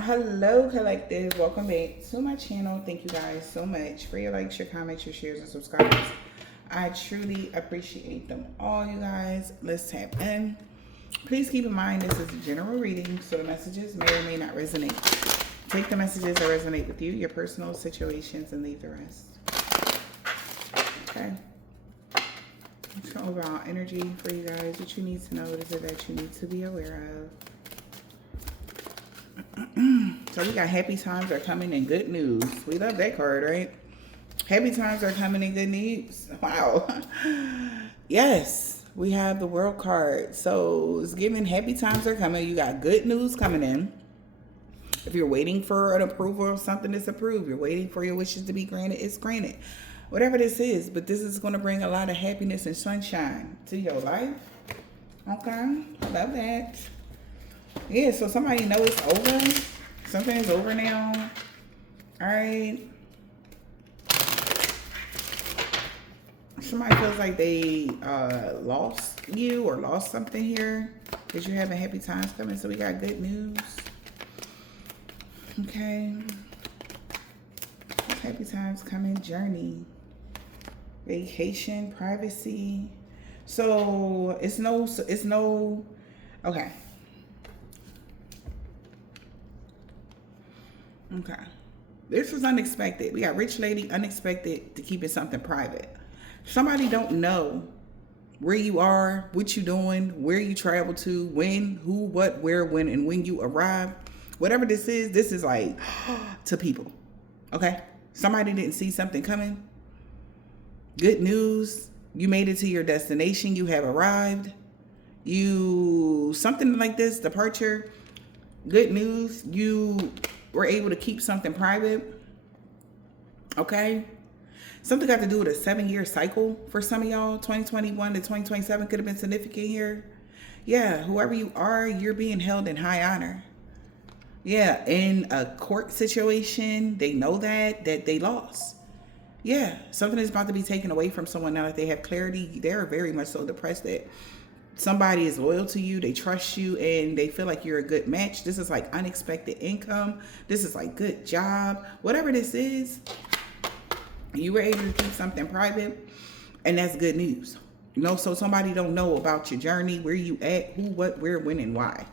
Hello collective, welcome back to my channel. Thank you guys so much for your likes, your comments, your shares, and subscribes. I truly appreciate them all, you guys. Let's tap in. Please keep in mind this is a general reading, so the messages may or may not resonate. Take the messages that resonate with you, your personal situations, and leave the rest. Okay. Some overall energy for you guys. What you need to know, what is it that you need to be aware of? So we got happy times are coming and good news. We love that card, right? Happy times are coming and good news. Wow. Yes, we have the world card. So it's giving happy times are coming. You got good news coming in. If you're waiting for an approval of something that's approved, you're waiting for your wishes to be granted, it's granted. Whatever this is, but this is going to bring a lot of happiness and sunshine to your life. Okay, I love that. Yeah, so somebody know it's over. Something is over now. All right. Somebody feels like they lost you or lost something here because you're having happy times coming. So we got good news. Okay. Happy times coming. Journey. Vacation. Privacy. So it's no. Okay. Okay. This was unexpected. We got rich lady, unexpected to keeping something private. Somebody don't know where you are, what you doing, where you travel to, when, who, what, where, when, and when you arrive. Whatever this is like to people. Okay? Somebody didn't see something coming. Good news. You made it to your destination. You have arrived. Something like this, departure. Good news. You were able to keep something private. Okay? Something got to do with a 7-year cycle for some of y'all. 2021 to 2027 could have been significant here. Yeah, whoever you are, you're being held in high honor. Yeah, in a court situation, they know that they lost. Yeah, something is about to be taken away from someone now that they have clarity. They're very much so depressed that somebody is loyal to you, they trust you, and they feel like you're a good match. This is like unexpected income. This is like good job. Whatever this is, you were able to keep something private, and that's good news. You know, so somebody don't know about your journey, where you at, who, what, where, when, and why.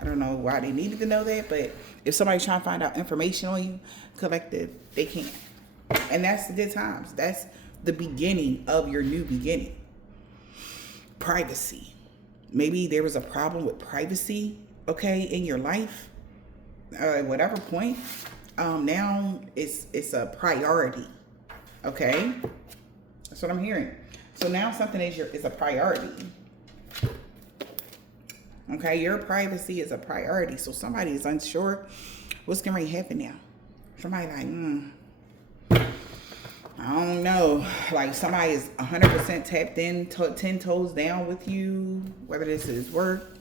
I don't know why they needed to know that, but if somebody's trying to find out information on you, collective, they can. And that's the good times. That's the beginning of your new beginning. Privacy. Maybe there was a problem with privacy, okay, in your life, at whatever point. Now it's a priority, okay? That's what I'm hearing. So now something is a priority. Okay, your privacy is a priority. So somebody is unsure what's going to happen now. Somebody like, I don't know. Like somebody is 100% tapped in, 10 toes down with you, whether this is work,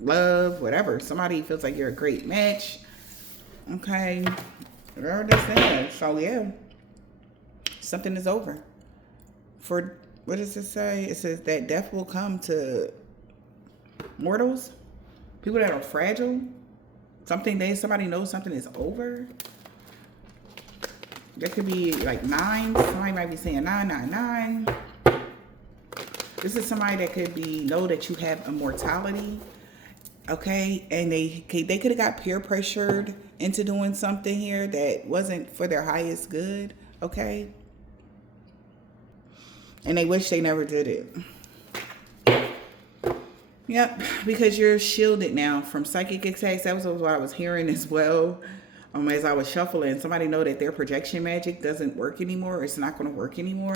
love, whatever. Somebody feels like you're a great match. Okay. Whatever this is. So yeah. Something is over. For, what does it say? It says that death will come to mortals. People that are fragile. Somebody knows something is over. That could be like 9. Somebody might be saying 999. This is somebody that could know that you have immortality. Okay, and they could have got peer pressured into doing something here that wasn't for their highest good. Okay, and they wish they never did it. Yep, because you're shielded now from psychic attacks. That was what I was hearing as well. As I was shuffling, somebody know that their projection magic doesn't work anymore. It's not going to work anymore.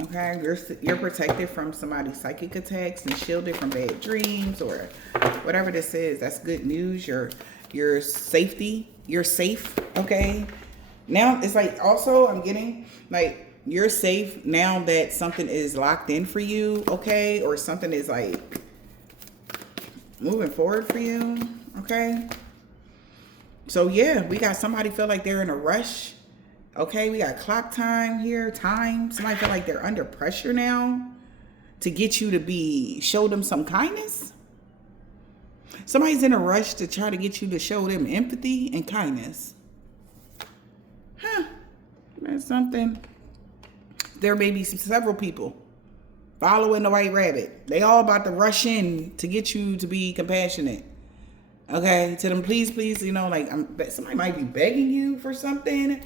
Okay, you're protected from somebody's psychic attacks and shielded from bad dreams or whatever this is. That's good news. Your safety. You're safe. Okay. Now it's like also I'm getting like you're safe now that something is locked in for you. Okay, or something is like moving forward for you. Okay. So yeah, we got somebody feel like they're in a rush. Okay, we got clock time here, time. Somebody feel like they're under pressure now to get you to show them some kindness. Somebody's in a rush to try to get you to show them empathy and kindness. Huh. That's something. There may be several people following the white rabbit. They all about to rush in to get you to be compassionate. Okay? To them, please, please, you know, like somebody might be begging you for something.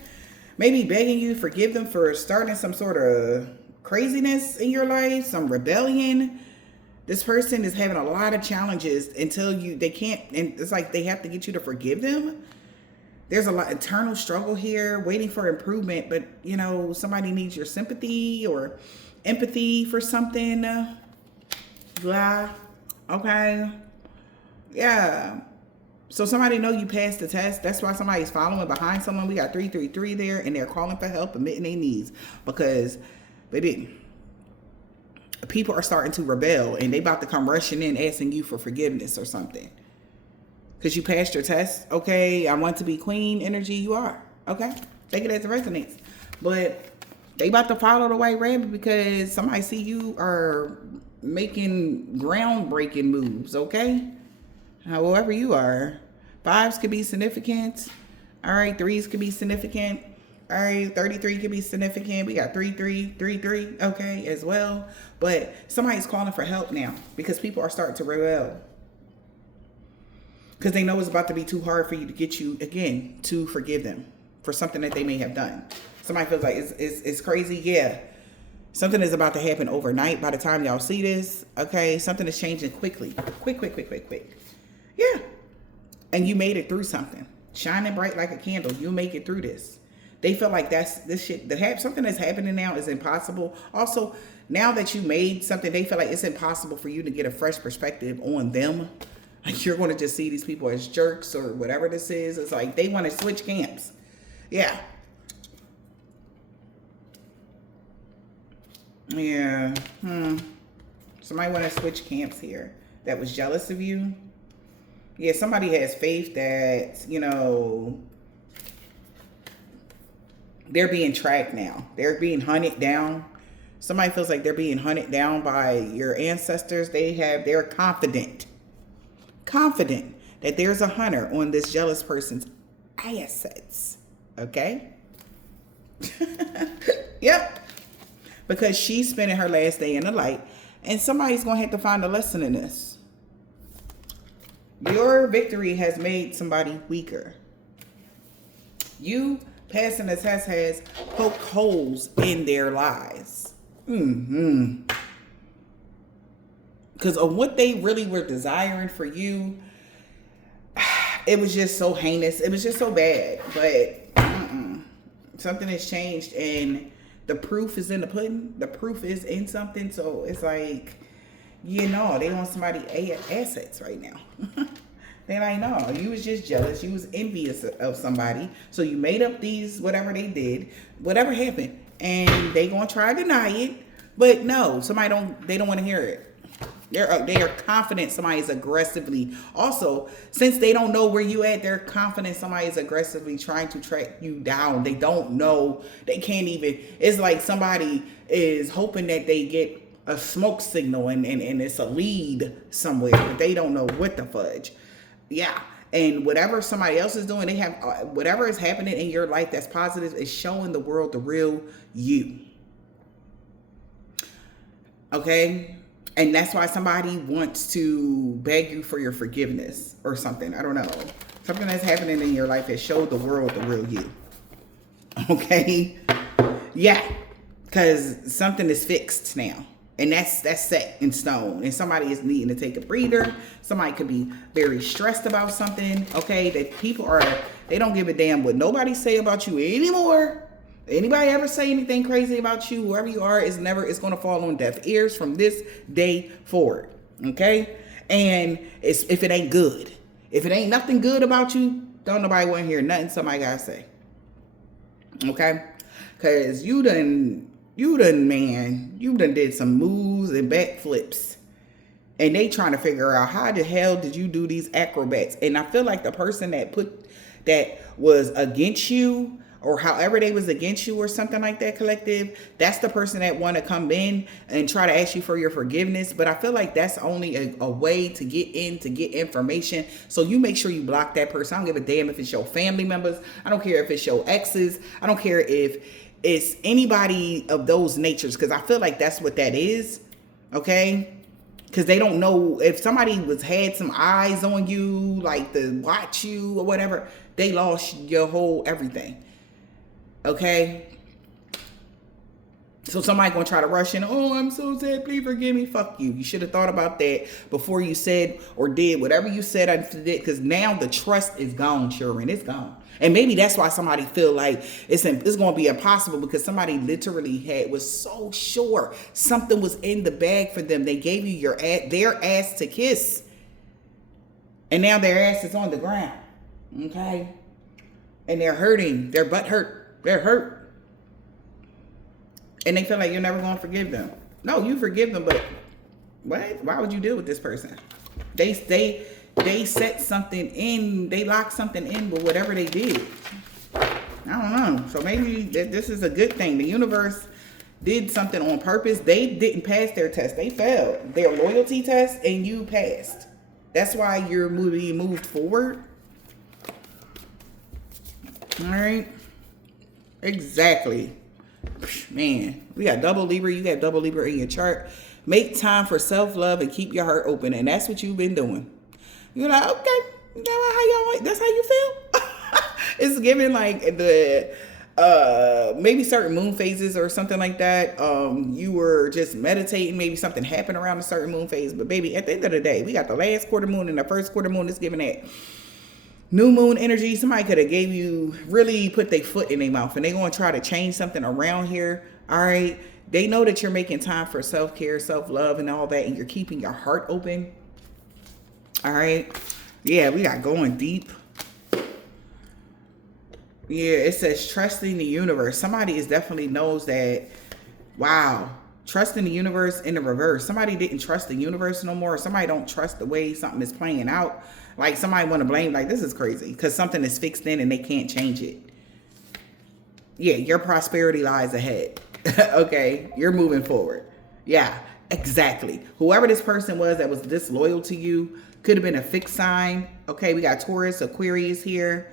Maybe begging you to forgive them for starting some sort of craziness in your life, some rebellion. This person is having a lot of challenges until they can't, and it's like they have to get you to forgive them. There's a lot internal struggle here, waiting for improvement, but you know, somebody needs your sympathy or empathy for something. Blah. Okay. Yeah. So somebody know you passed the test. That's why somebody's following behind someone. We got 333 there, and they're calling for help, admitting their needs because they didn't. People are starting to rebel, and they about to come rushing in asking you for forgiveness or something. Because you passed your test. Okay, I want to be queen energy. You are. Okay, take it as it resonates. But they about to follow the white rabbit because somebody see you are making groundbreaking moves. Okay, however you are. 5s could be significant. All right, 3s could be significant. All right, 33 could be significant. We got 3333, okay, as well. But somebody's calling for help now because people are starting to rebel. Because they know it's about to be too hard for you to get you, again, to forgive them for something that they may have done. Somebody feels like it's crazy. Yeah. Something is about to happen overnight by the time y'all see this. Okay, something is changing quickly. Quick. Yeah. And you made it through something. Shining bright like a candle. You'll make it through this. They feel like this shit, something that's happening now is impossible. Also, now that you made something, they feel like it's impossible for you to get a fresh perspective on them. Like you're going to just see these people as jerks or whatever this is. It's like they want to switch camps. Yeah. Yeah. Somebody want to switch camps here that was jealous of you. Yeah, somebody has faith that, you know, they're being tracked now. They're being hunted down. Somebody feels like they're being hunted down by your ancestors. They're confident that there's a hunter on this jealous person's assets. Okay? Yep. Because she's spending her last day in the light, and somebody's going to have to find a lesson in this. Your victory has made somebody weaker. You passing the test has poked holes in their lives. Because of what they really were desiring for you, it was just so heinous. It was just so bad. But something has changed, and the proof is in the pudding. The proof is in something. So it's like, you know, they want somebody assets right now. They're like, no, you was just jealous. You was envious of somebody. So you made up these, whatever they did, whatever happened. And they going to try to deny it. But no, they don't want to hear it. They are confident somebody's aggressively. Also, since they don't know where you at, they're confident somebody's aggressively trying to track you down. They don't know. They can't even. It's like somebody is hoping that they get a smoke signal and it's a lead somewhere, but they don't know what the fudge. Yeah. And whatever somebody else is doing, they have whatever is happening in your life that's positive is showing the world the real you. Okay? And that's why somebody wants to beg you for your forgiveness or something. I don't know. Something that's happening in your life has showed the world the real you. Okay? Yeah. Because something is fixed now. And that's set in stone. And somebody is needing to take a breather. Somebody could be very stressed about something. Okay? That people they don't give a damn what nobody say about you anymore. Anybody ever say anything crazy about you, whoever you are, it's going to fall on deaf ears from this day forward. Okay? And if it ain't good. If it ain't nothing good about you, don't nobody want to hear nothing somebody got to say. Okay? Because you done did some moves and backflips. And they trying to figure out how the hell did you do these acrobats? And I feel like the person that was against you or however they was against you or something like that, collective, that's the person that want to come in and try to ask you for your forgiveness. But I feel like that's only a way to get in, to get information. So you make sure you block that person. I don't give a damn if it's your family members. I don't care if it's your exes. I don't care if it's anybody of those natures, because I feel like that's what that is. Okay? Because they don't know if somebody had some eyes on you, like to watch you or whatever, they lost your whole everything. Okay? So somebody gonna try to rush in, oh, I'm so sad, please forgive me. Fuck you. You should have thought about that before you said or did whatever you said I did, because now the trust is gone, Sharon. It's gone. And maybe that's why somebody feel like it's going to be impossible, because somebody literally was so sure something was in the bag for them. They gave you their ass to kiss, and now their ass is on the ground. Okay? And they're hurting. Their butt hurt. They're hurt. And they feel like you're never going to forgive them. No, you forgive them, but what? Why would you deal with this person? They set something in, they locked something in with whatever they did. I don't know. So maybe this is a good thing. The universe did something on purpose. They didn't pass their test. They failed their loyalty test, and you passed. That's why you're moved forward. All right. Exactly. Man, we got double Libra. You got double Libra in your chart. Make time for self-love and keep your heart open. And that's what you've been doing. You're like, okay, that's how you feel? It's giving like the maybe certain moon phases or something like that. You were just meditating, maybe something happened around a certain moon phase. But baby, at the end of the day, we got the last quarter moon and the first quarter moon is giving that new moon energy. Somebody could have gave you, really put their foot in their mouth, and they're going to try to change something around here. All right. They know that you're making time for self-care, self-love, and all that, and you're keeping your heart open. All right. Yeah, we got going deep. Yeah, it says trusting the universe. Somebody definitely knows that. Wow. Trusting the universe in the reverse. Somebody didn't trust the universe no more. Somebody don't trust the way something is playing out. Like somebody want to blame, like this is crazy because something is fixed in and they can't change it. Yeah, your prosperity lies ahead. Okay, you're moving forward. Yeah, exactly. Whoever this person was that was disloyal to you, could have been a fixed sign. Okay, we got Taurus, Aquarius here.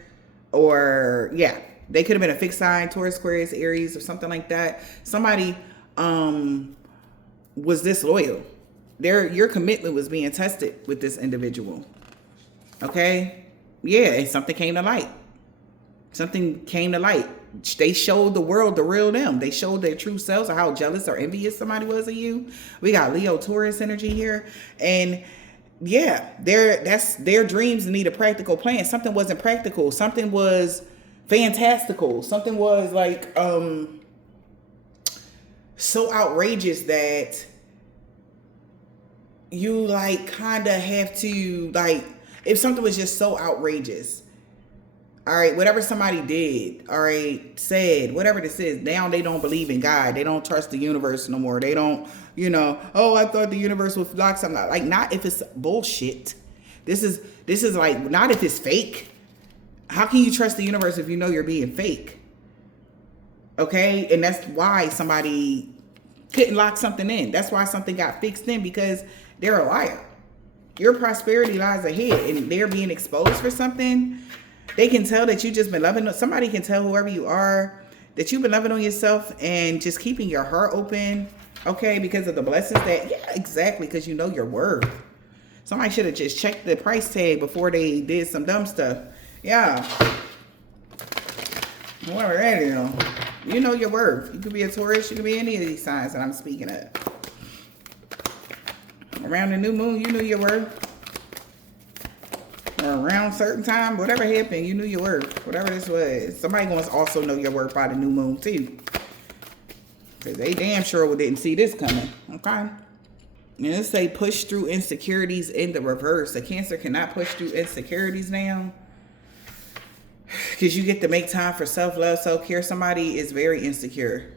Or, yeah, they could have been a fixed sign, Taurus, Aquarius, Aries, or something like that. Somebody was disloyal. Your commitment was being tested with this individual. Okay? Yeah, and something came to light. Something came to light. They showed the world the real them. They showed their true selves, or how jealous or envious somebody was of you. We got Leo, Taurus energy here. And yeah, their dreams need a practical plan. Something wasn't practical. Something was fantastical. Something was like so outrageous that you like kind of have to, like, if something was just so outrageous, all right, whatever somebody did, all right, said, whatever this is, now they don't believe in God. They don't trust the universe no more. They don't, oh, I thought the universe would block something. Like, not if it's bullshit. This is like, not if it's fake. How can you trust the universe if you know you're being fake? Okay? And that's why somebody couldn't lock something in. That's why something got fixed in, because they're a liar. Your prosperity lies ahead, and they're being exposed for something. They can tell that you just been loving. Somebody can tell, whoever you are, that you've been loving on yourself and just keeping your heart open. Okay, because of the blessings that, yeah, exactly, because you know your worth. Somebody should have just checked the price tag before they did some dumb stuff. Yeah. Whatever that is, you know your worth. You could be a Taurus, you could be any of these signs that I'm speaking of. Around the new moon, you knew your worth. Or around certain time, whatever happened, you knew your worth. Whatever this was. Somebody going to also know your worth by the new moon too. Because they damn sure didn't see this coming. Okay? And let's say push through insecurities in the reverse. A Cancer cannot push through insecurities now. Because you get to make time for self-love, self-care. Somebody is very insecure.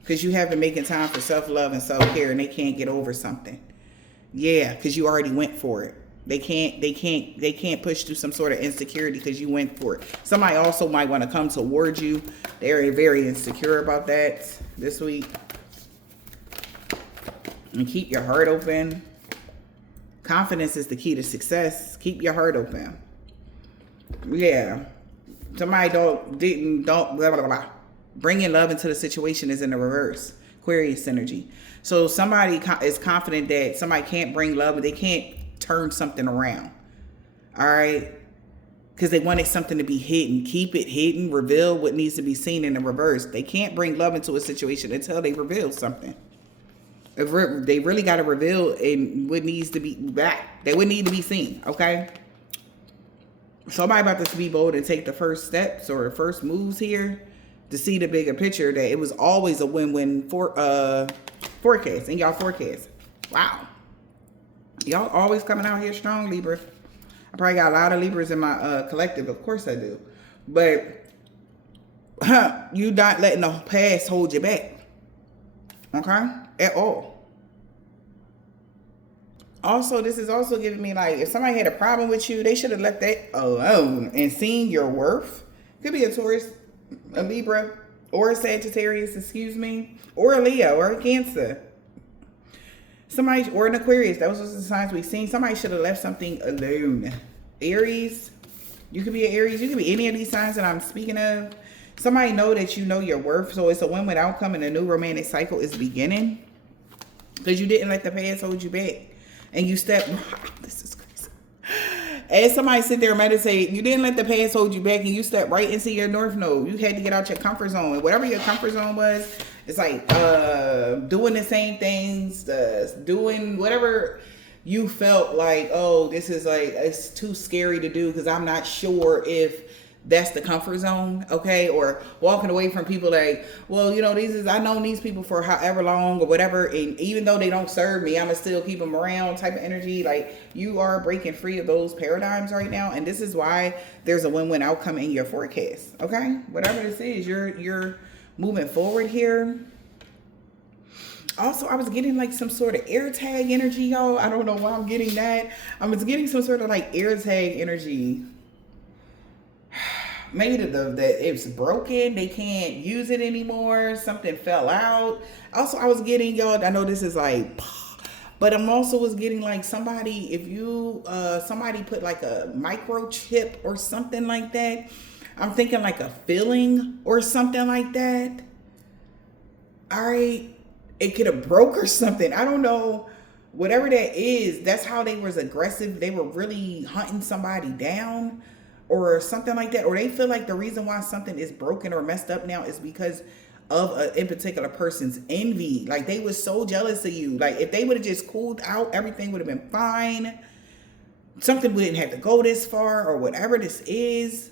Because you have been making time for self-love and self-care, and they can't get over something. Yeah, because you already went for it. They can't push through some sort of insecurity because you went for it. Somebody also might want to come towards you. They're very insecure about that this week. And keep your heart open. Confidence is the key to success. Keep your heart open. Yeah. Somebody don't blah, blah, blah. Bringing love into the situation is in the reverse. Aquarius energy. So somebody is confident that somebody can't bring love, but they can't turn something around. All right? Because they wanted something to be hidden. Keep it hidden. Reveal what needs to be seen in the reverse. They can't bring love into a situation until they reveal something. They really got to reveal and what needs to be back. They would need to be seen. Okay? Somebody about to be bold and take the first steps or the first moves here to see the bigger picture, that it was always a win-win for forecast in y'all forecast. Wow. Y'all always coming out here strong, Libra. I probably got a lot of Libras in my collective. Of course I do. But you not letting the past hold you back. Okay? At all. Also, this is also giving me like, if somebody had a problem with you, they should have left that alone and seen your worth. Could be a Taurus, a Libra, or a Sagittarius, excuse me, or a Leo, or a Cancer. Somebody, or an Aquarius. Those are the signs we've seen. Somebody should have left something alone. Aries. You could be an Aries. You could be any of these signs that I'm speaking of. Somebody know that you know your worth. So it's a win-win outcome and a new romantic cycle is beginning. Because you didn't let the past hold you back. And you stepped. This is crazy. As somebody sit there and meditate, you didn't let the past hold you back and you stepped right into your North Node. You had to get out your comfort zone. And whatever your comfort zone was, it's like doing the same things, doing whatever you felt like, oh, this is like, it's too scary to do because I'm not sure if that's the comfort zone, okay? Or walking away from people like, well, you know, I known these people for however long or whatever, and even though they don't serve me, I'ma still keep them around type of energy. Like, you are breaking free of those paradigms right now, and this is why there's a win-win outcome in your forecast, okay? Whatever this is, you're moving forward here. Also, I was getting like some sort of air tag energy, y'all. I don't know why I'm getting that. I was getting some sort of like air tag energy. Maybe that it's broken, they can't use it anymore, something fell out. Also, I was getting, y'all, I know this is like, but I'm also was getting like somebody, if you, somebody put like a microchip or something like that. I'm thinking like a filling or something like that. All right. It could have broke or something. I don't know. Whatever that is, that's how they was aggressive. They were really hunting somebody down or something like that. Or they feel like the reason why something is broken or messed up now is because of in particular person's envy. Like, they was so jealous of you. Like, if they would have just cooled out, everything would have been fine. Something wouldn't have to go this far or whatever this is.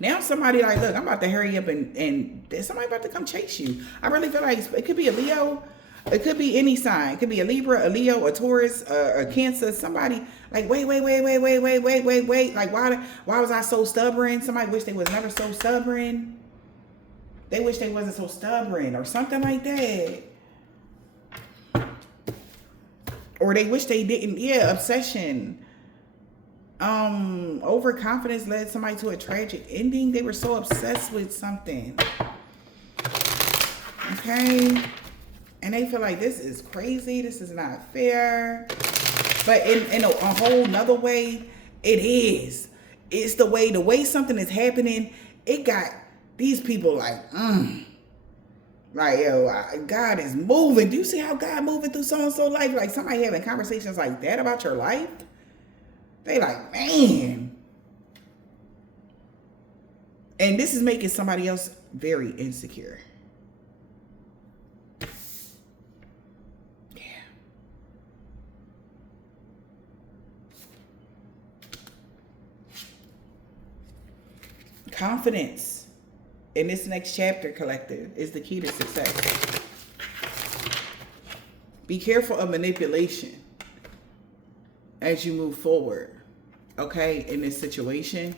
Now somebody like, look, I'm about to hurry up and somebody about to come chase you. I really feel like it could be a Leo. It could be any sign. It could be a Libra, a Leo, a Taurus, a Cancer. Somebody like, wait. Like, why was I so stubborn? Somebody wish they was never so stubborn. They wish they wasn't so stubborn or something like that. Or they wish they didn't. Yeah, obsession. Overconfidence led somebody to a tragic ending. They were so obsessed with something. Okay. And they feel like this is crazy. This is not fair. But in a whole nother way, it is. It's the way something is happening. It got these people like, like, yo, God is moving. Do you see how God moving through so-and-so life? Like, somebody having conversations like that about your life. They like, man. And this is making somebody else very insecure. Yeah. Confidence in this next chapter, collective, is the key to success. Be careful of manipulation as you move forward, okay, in this situation.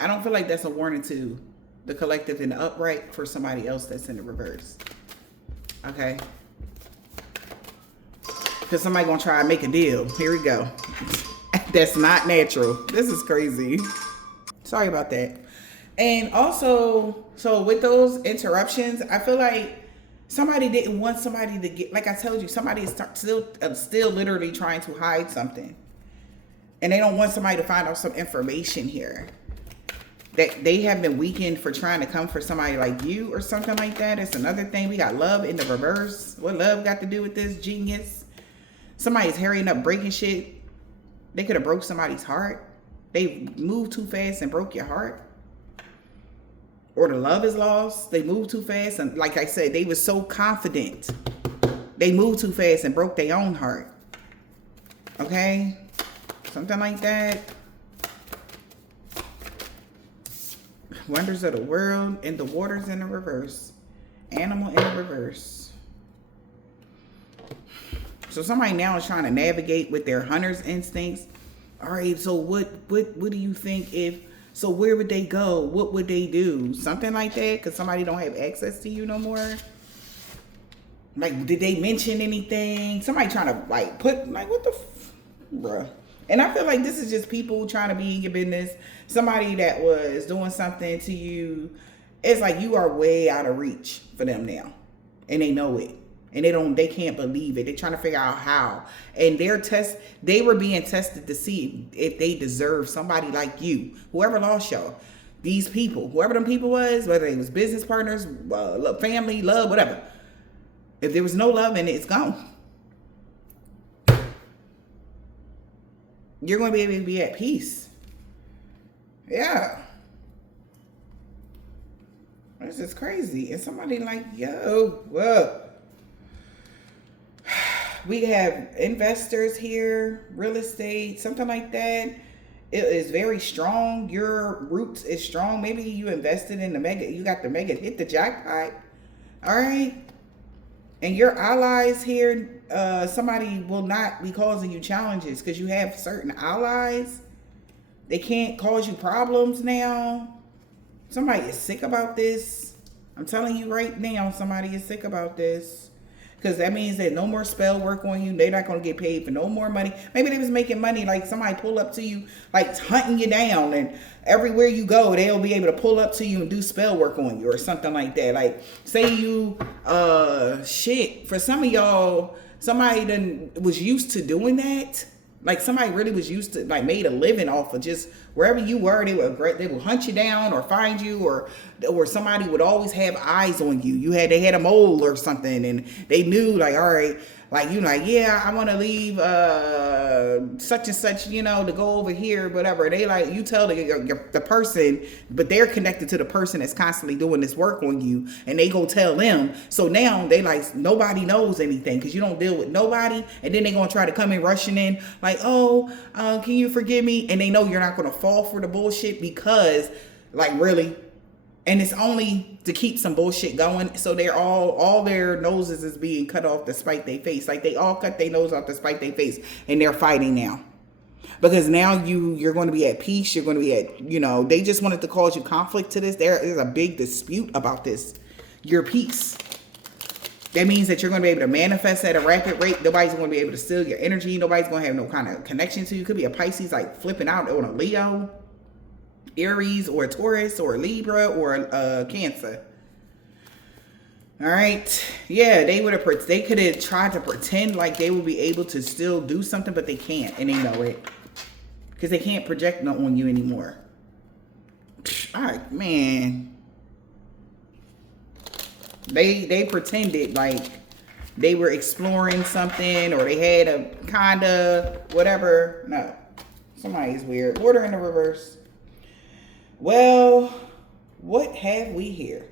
I don't feel like that's a warning to the collective in the upright for somebody else that's in the reverse, okay? Because somebody gonna try and make a deal. Here we go. That's not natural. This is crazy. Sorry about that. And also, so with those interruptions, I feel like somebody didn't want somebody to get, like I told you, somebody is still literally trying to hide something. And they don't want somebody to find out some information here. That they have been weakened for trying to come for somebody like you or something like that. It's another thing. We got love in the reverse. What love got to do with this? Genius. Somebody's hurrying up, breaking shit. They could have broke somebody's heart. They moved too fast and broke your heart. Or the love is lost. They moved too fast. And like I said, they were so confident. They moved too fast and broke their own heart. Okay? Something like that. Wonders of the world and the waters in the reverse. Animal in the reverse. So somebody now is trying to navigate with their hunter's instincts. All right, so what do you think if, so where would they go? What would they do? Something like that, because somebody don't have access to you no more. Like, did they mention anything? Somebody trying to, like, put, like, what the, bruh. And I feel like this is just people trying to be in your business. Somebody that was doing something to you. It's like you are way out of reach for them now. And they know it. And they can't believe it. They're trying to figure out how. And they were being tested to see if they deserve somebody like you. Whoever lost y'all. These people. Whoever them people was, whether it was business partners, family, love, whatever. If there was no love in it, it's gone. You're going to be able to be at peace. Yeah. This is crazy. And somebody like, yo, whoa. We have investors here, real estate, something like that. It is very strong. Your roots is strong. Maybe you invested in the mega, you got the mega, hit the jackpot. All right. And your allies here, somebody will not be causing you challenges because you have certain allies. They can't cause you problems now. Somebody is sick about this. I'm telling you right now, somebody is sick about this. Because that means that no more spell work on you. They're not going to get paid for no more money. Maybe they was making money, like somebody pull up to you, like hunting you down. And everywhere you go, they'll be able to pull up to you and do spell work on you or something like that. Like, say you, for some of y'all, somebody was used to doing that. Like somebody really was used to, like, made a living off of just wherever you were. They would hunt you down or find you, or somebody would always have eyes on you. They had a mole or something, and they knew, like, all right, like, you like, yeah, I want to leave such and such, to go over here, whatever. They like, you tell the person, but they're connected to the person that's constantly doing this work on you, and they go tell them. So now they like, nobody knows anything because you don't deal with nobody, and then they gonna try to come in rushing in like, oh, can you forgive me? And they know you're not gonna fall for the bullshit because, like, really. And it's only to keep some bullshit going. So they're all their noses is being cut off to spite their face. Like, they all cut their nose off to spite their face. And they're fighting now. Because now you're going to be at peace. You're going to be at, they just wanted to cause you conflict to this. There is a big dispute about this. Your peace. That means that you're going to be able to manifest at a rapid rate. Nobody's going to be able to steal your energy. Nobody's going to have no kind of connection to you. Could be a Pisces, like, flipping out on a Leo, Aries, or a Taurus, or a Libra, or a Cancer. All right. Yeah, they could have tried to pretend like they would be able to still do something, but they can't, and they know it. Because they can't project on you anymore. All right, man. They pretended like they were exploring something, or they had a kinda whatever. No. Somebody's weird. Water in the reverse. Well, what have we here?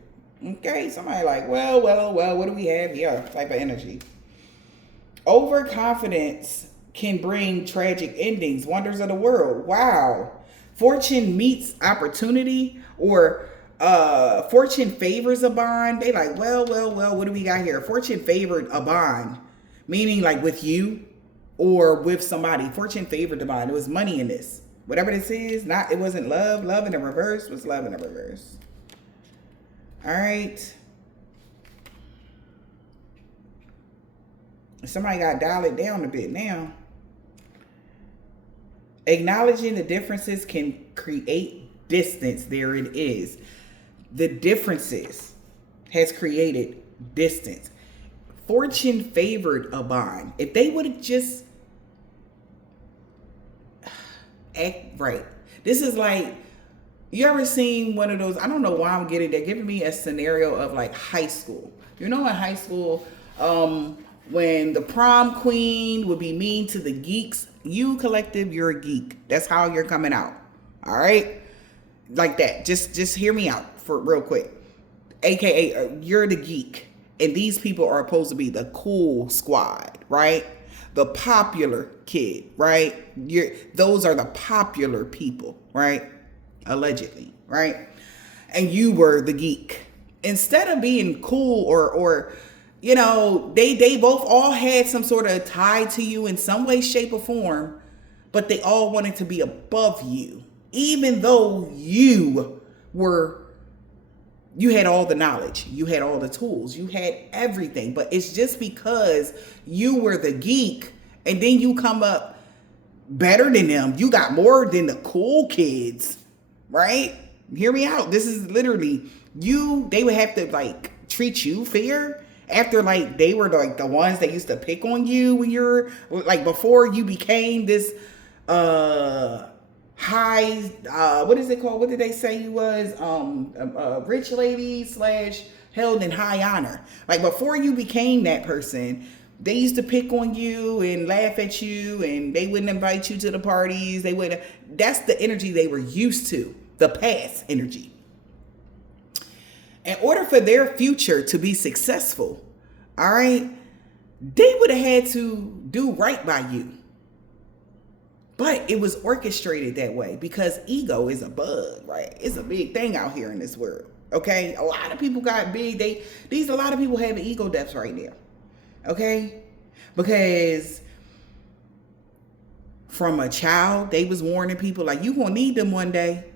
Okay, somebody like, well, what do we have here? Type of energy. Overconfidence can bring tragic endings. Wonders of the world. Wow. Fortune meets opportunity, or fortune favors a bond. They like, well, what do we got here? Fortune favored a bond. Meaning, like, with you or with somebody. Fortune favored the bond. There was money in this. Whatever this is, it wasn't love. Love in the reverse was love in the reverse. All right. Somebody got to dial it down a bit now. Acknowledging the differences can create distance. There it is. The differences has created distance. Fortune favored a bond. If they would have just act right. This is like, you ever seen one of those, I don't know why I'm getting, they're giving me a scenario of like high school. You know, in high school, when the prom queen would be mean to the geeks, you collective, you're a geek. That's how you're coming out. All right? Like that. Just hear me out for real quick. AKA, you're the geek. And these people are supposed to be the cool squad, right? The popular kid, right? Those are the popular people, right? Allegedly, right? And you were the geek. Instead of being cool or you know, they both all had some sort of tie to you in some way, shape, or form, but they all wanted to be above you, even though you had all the knowledge, you had all the tools, you had everything. But it's just because you were the geek and then you come up better than them, you got more than the cool kids, right? Hear me out. This is literally they would have to like treat you fair after like they were like the ones that used to pick on you when you're like before you became this high, what is it called? What did they say you was? A rich lady / held in high honor. Like before you became that person, they used to pick on you and laugh at you, and they wouldn't invite you to the parties. That's the energy they were used to, the past energy. In order for their future to be successful, all right, they would have had to do right by you. But it was orchestrated that way because ego is a bug, right? It's a big thing out here in this world, okay? A lot of people got big. A lot of people having ego deaths right now, okay? Because from a child, they was warning people like, you gonna need them one day.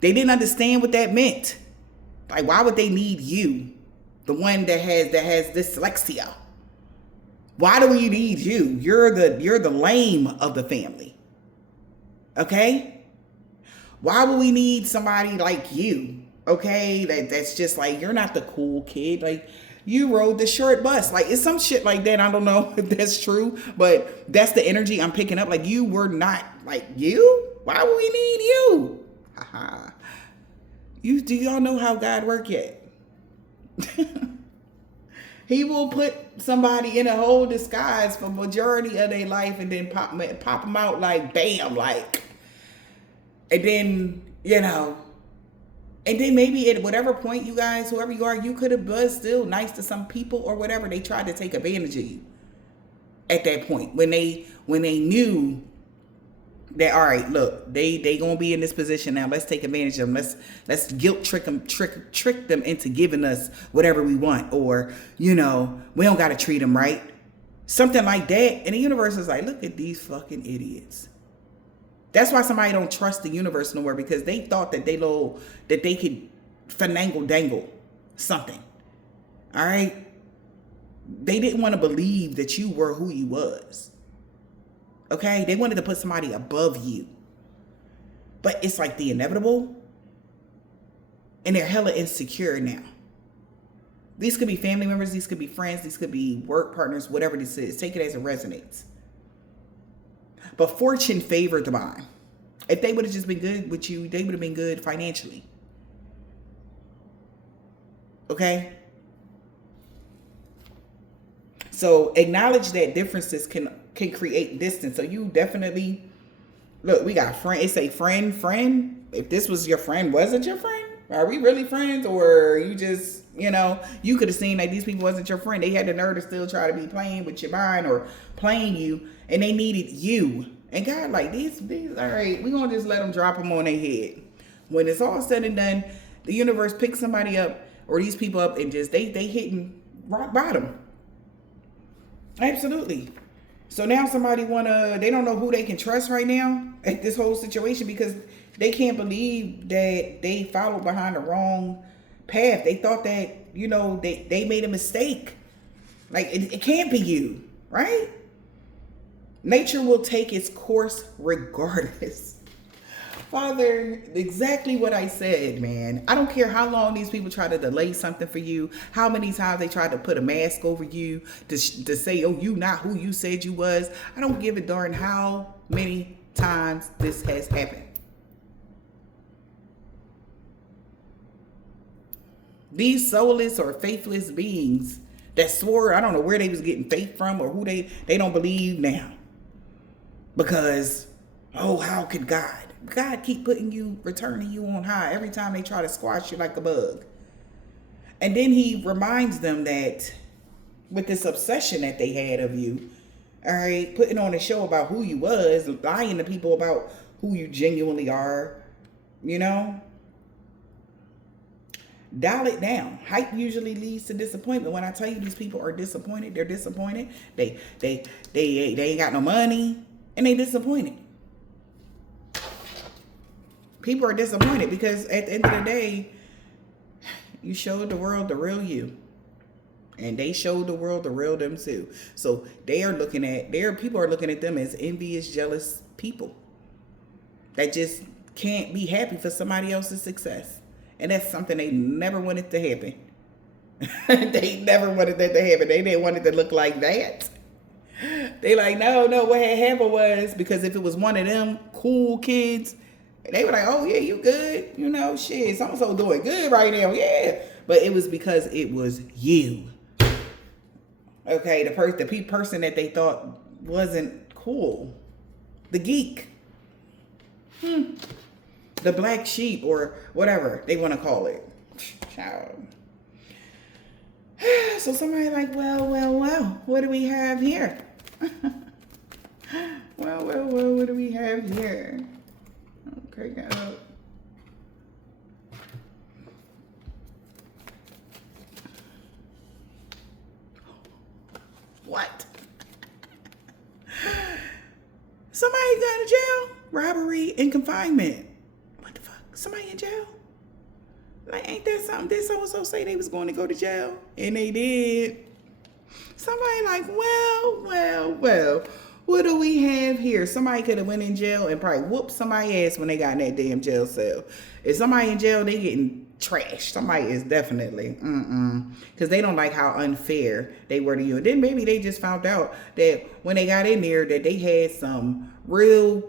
They didn't understand what that meant. Like, why would they need you? The one that has dyslexia. Why do we need you? You're the lame of the family. Okay? Why would we need somebody like you? Okay? That's just like, you're not the cool kid. Like, you rode the short bus. Like, it's some shit like that. I don't know if that's true, but that's the energy I'm picking up. Like, you were not like you. Why would we need you? Haha. Do y'all know how God work yet? He will put somebody in a whole disguise for majority of their life and then pop them out like bam, like, and then, you know, and then maybe at whatever point you guys, whoever you are, you could have been still nice to some people or whatever. They tried to take advantage of you at that point when they knew that, all right, look, they gonna be in this position now. Let's take advantage of them. Let's guilt trick them into giving us whatever we want, or you know, we don't gotta treat them right, something like that. And the universe is like, look at these fucking idiots. That's why somebody don't trust the universe no more, because they thought that they could finagle dangle something. All right, they didn't want to believe that you were who you was. Okay, they wanted to put somebody above you. But it's like the inevitable. And they're hella insecure now. These could be family members, these could be friends, these could be work partners, whatever this is. Take it as it resonates. But fortune favored the mind. If they would have just been good with you, they would have been good financially. Okay? So acknowledge that differences can create distance. So you definitely, look, we got friend. It say friend. If this was your friend, was it your friend? Are we really friends? Or you just, you know, you could have seen that these people wasn't your friend. They had the nerve to still try to be playing with your mind or playing you, and they needed you. And God, like, these, all right, we're going to just let them drop them on their head. When it's all said and done, the universe picks somebody up or these people up and just, they hitting rock bottom. Absolutely. So now they don't know who they can trust right now at this whole situation, because they can't believe that they followed behind the wrong path. They thought that, you know, they made a mistake. Like, it can't be you. right? Nature will take its course regardless. Father, exactly what I said, man. I don't care how long these people try to delay something for you, how many times they try to put a mask over you to say, oh, you not who you said you was. I don't give a darn how many times this has happened. These soulless or faithless beings that swore, I don't know where they was getting faith from or who they don't believe now. Because, oh, how could God keep returning you on high every time they try to squash you like a bug. And then he reminds them that with this obsession that they had of you, all right, putting on a show about who you was, lying to people about who you genuinely are, you know, dial it down. Hype usually leads to disappointment. When I tell you these people are disappointed, they're disappointed. They ain't got no money and they disappointed. People are disappointed because at the end of the day, you showed the world the real you. And they showed the world the real them too. So people are looking at them as envious, jealous people that just can't be happy for somebody else's success. And that's something they never wanted to happen. They never wanted that to happen. They didn't want it to look like that. They like, no, what had happened was, because if it was one of them cool kids, they were like, oh, yeah, you good. You know, shit, so-and-so doing good right now. Yeah. But it was because it was you. Okay, the person that they thought wasn't cool. The geek. The black sheep or whatever they want to call it. Child. So somebody like, well, what do we have here? well, what do we have here? Okay, got up. What? Somebody got in jail? Robbery and confinement. What the fuck? Somebody in jail? Like, ain't that something? Did so-and-so say they was going to go to jail? And they did. Somebody like, well, what do we have here? Somebody could have went in jail and probably whooped somebody's ass when they got in that damn jail cell. If somebody in jail, they getting trashed. Somebody is definitely, because they don't like how unfair they were to you. And then maybe they just found out that when they got in there that they had some real,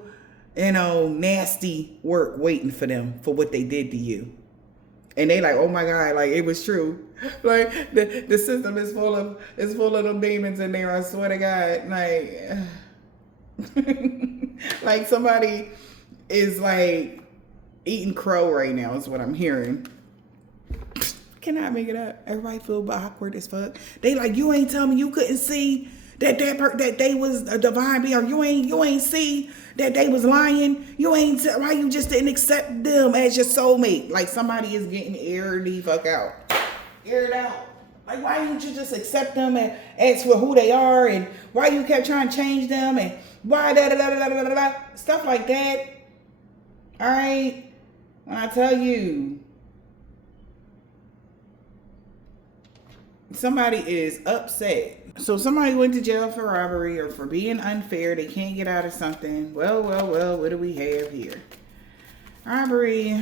nasty work waiting for them for what they did to you. And they like, oh my God, like it was true. Like the system is full of them demons in there. I swear to God, like somebody is like eating crow right now is what I'm hearing. Cannot make it up. Everybody feel awkward as fuck. They like, you ain't tell me you couldn't see that they was a divine being. You ain't see that they was lying. Why you just didn't accept them as your soulmate? Like somebody is getting aired the fuck out. Aired out. Like why didn't you just accept them and ask for who they are, and why you kept trying to change them, and why stuff like that. All right. When I tell you, somebody is upset. So somebody went to jail for robbery or for being unfair. They can't get out of something. Well, what do we have here? Robbery.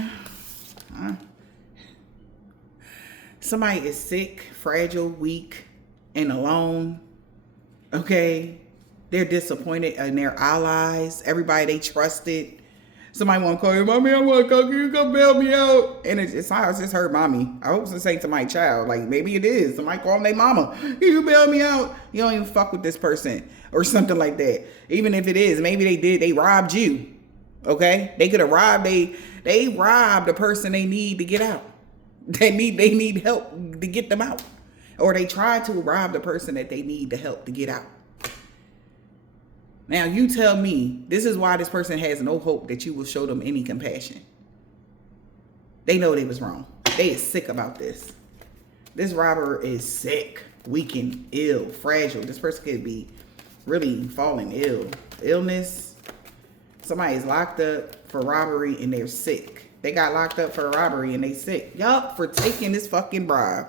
Somebody is sick, fragile, weak, and alone. Okay? They're disappointed in their allies. Everybody they trusted. Somebody want to call you, mommy, I want to call you, come bail me out. And it's just her mommy. I hope it's saying to my child. Like, maybe it is. Somebody call their mama. You bail me out. You don't even fuck with this person. Or something like that. Even if it is, maybe they robbed you. Okay? They could have robbed, they robbed the person they need to get out. They need help to get them out. Or they tried to rob the person that they need to help to get out. Now, you tell me, this is why this person has no hope that you will show them any compassion. They know they was wrong. They is sick about this. This robber is sick, weakened, ill, fragile. This person could be really falling ill. Illness. Somebody is locked up for robbery and they're sick. They got locked up for robbery and they sick. Yup, for taking this fucking bribe.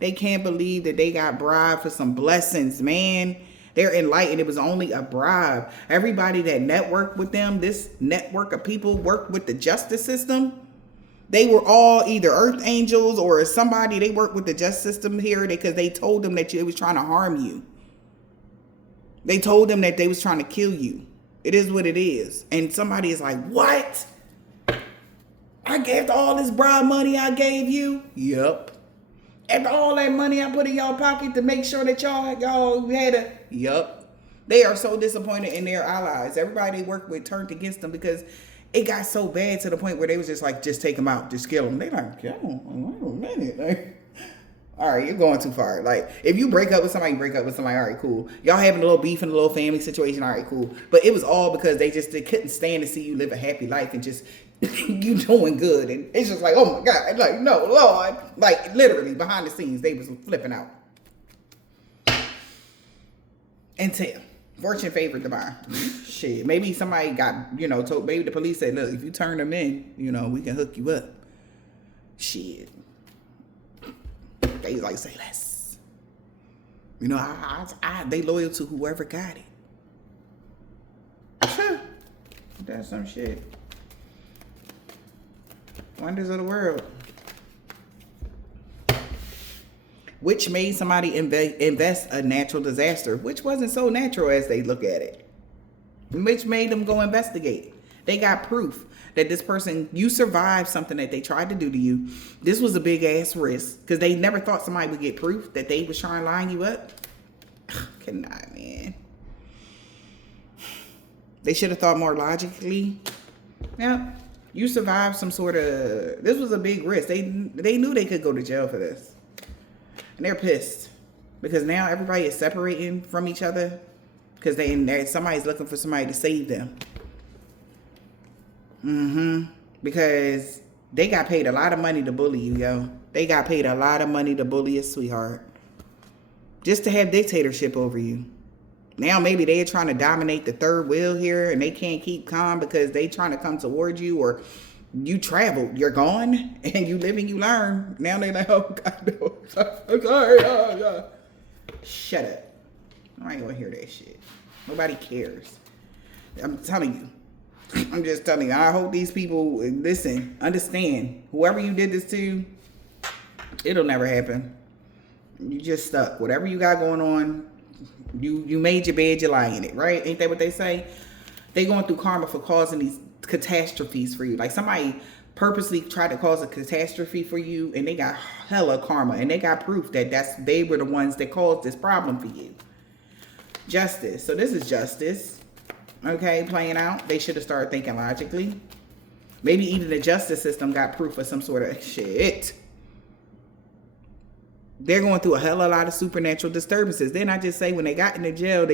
They can't believe that they got bribed for some blessings, man. They're enlightened. It was only a bribe. Everybody that networked with them, this network of people worked with the justice system. They were all either earth angels or somebody. They worked with the justice system here because they told them that it was trying to harm you. They told them that they was trying to kill you. It is what it is. And somebody is like, what? I gave all this bribe money I gave you? Yep. After all that money I put in y'all pocket to make sure that y'all had a... Yep. They are so disappointed in their allies. Everybody they worked with turned against them because it got so bad to the point where they was just like, just take them out, just kill them. They like, yo, wait a minute. Like, all right, you're going too far. Like, if you break up with somebody, you break up with somebody, all right, cool. Y'all having a little beef in a little family situation, all right, cool. But it was all because they couldn't stand to see you live a happy life and just you doing good. And it's just like, oh my God, like, no, Lord. Like, literally, behind the scenes, they was flipping out. Until fortune favored the mind. Shit, maybe somebody got, told, maybe the police said, look, if you turn them in, we can hook you up. Shit. They like, say less. They loyal to whoever got it. Sure. That's some shit. Wonders of the world. Which made somebody invest a natural disaster, which wasn't so natural as they look at it. Which made them go investigate. They got proof that this person, you survived something that they tried to do to you. This was a big ass risk because they never thought somebody would get proof that they was trying to line you up. Cannot, man. They should have thought more logically. Yeah, you survived some sort of, this was a big risk. They knew they could go to jail for this. And they're pissed because now everybody is separating from each other because somebody's looking for somebody to save them. Because they got paid a lot of money to bully you, yo. They got paid a lot of money to bully a sweetheart. Just to have dictatorship over you. Now maybe they're trying to dominate the third wheel here and they can't keep calm because they trying to come towards you, or you traveled, you're gone, and you live and you learn. Now they're like, oh God, no. I'm sorry. Oh. Shut up. I ain't gonna hear that shit. Nobody cares. I'm telling you. I'm just telling you, I hope these people listen, understand. Whoever you did this to, it'll never happen. You just stuck. Whatever you got going on, you made your bed, you lie in it, right? Ain't that what they say? They going through karma for causing these catastrophes for you. Like somebody purposely tried to cause a catastrophe for you and they got hella karma and they got proof that they were the ones that caused this problem for you. Justice. So this is justice. Okay, playing out. They should have started thinking logically. Maybe even the justice system got proof of some sort of shit. They're going through a hell of a lot of supernatural disturbances. Then I just say when they got in the jail,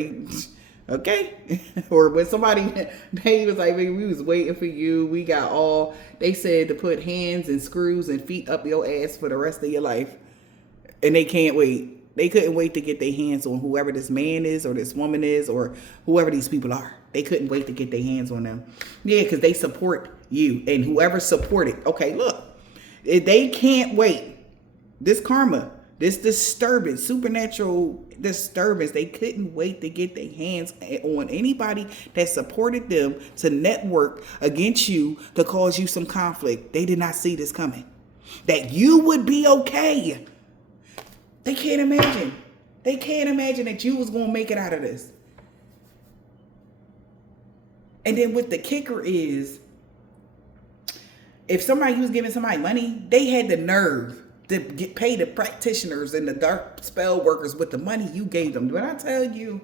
okay. Or when somebody, they was like, baby, we was waiting for you. We got they said to put hands and screws and feet up your ass for the rest of your life. And they can't wait. They couldn't wait to get their hands on whoever this man is or this woman is or whoever these people are. They couldn't wait to get their hands on them. Yeah, because they support you. And whoever supported, okay, look. If they can't wait. This karma, this disturbance, supernatural disturbance, they couldn't wait to get their hands on anybody that supported them to network against you to cause you some conflict. They did not see this coming. That you would be okay. They can't imagine. They can't imagine that you was going to make it out of this. And then what the kicker is, if somebody was giving somebody money, they had the nerve to pay the practitioners and the dark spell workers with the money you gave them. Did I tell you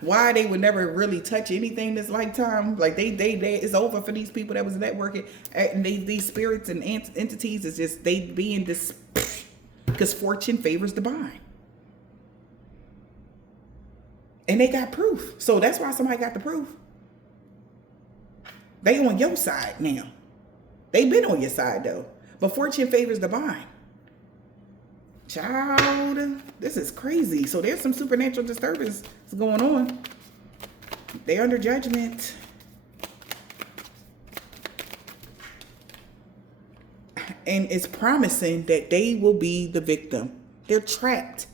why they would never really touch anything this lifetime? Like they it's over for these people that was networking. And these spirits and entities is just, they being this, because fortune favors the blind. And they got proof. So that's why somebody got the proof. They on your side now. They been on your side though. But fortune favors the blind. Child, this is crazy. So there's some supernatural disturbance going on. They're under judgment. And it's promising that they will be the victim. They're trapped.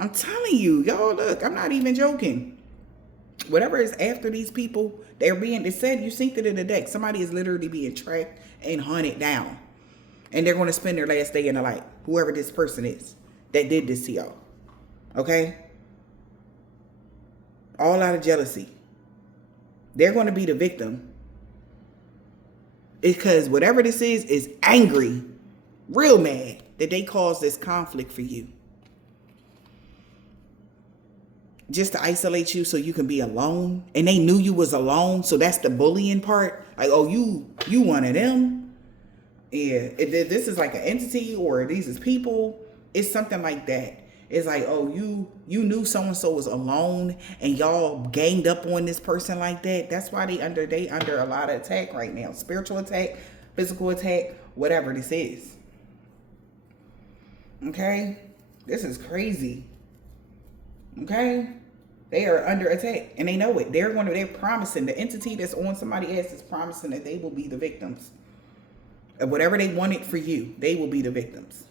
I'm telling you, y'all, look, I'm not even joking. Whatever is after these people, they said, you synced it in the deck. Somebody is literally being tracked and hunted down. And they're going to spend their last day in the light. Whoever this person is that did this to y'all. Okay? All out of jealousy. They're going to be the victim. Because whatever this is angry, real mad that they caused this conflict for you. Just to isolate you so you can be alone. And they knew you was alone. So that's the bullying part. Like, oh, you one of them. Yeah. If this is like an entity or these is people, it's something like that. It's like, oh, you knew so-and-so was alone and y'all ganged up on this person like that. That's why they under a lot of attack right now. Spiritual attack, physical attack, whatever this is. Okay? This is crazy. Okay? They are under attack and they know it. They're promising, the entity that's on somebody else is promising that they will be the victims. And whatever they wanted for you, they will be the victims.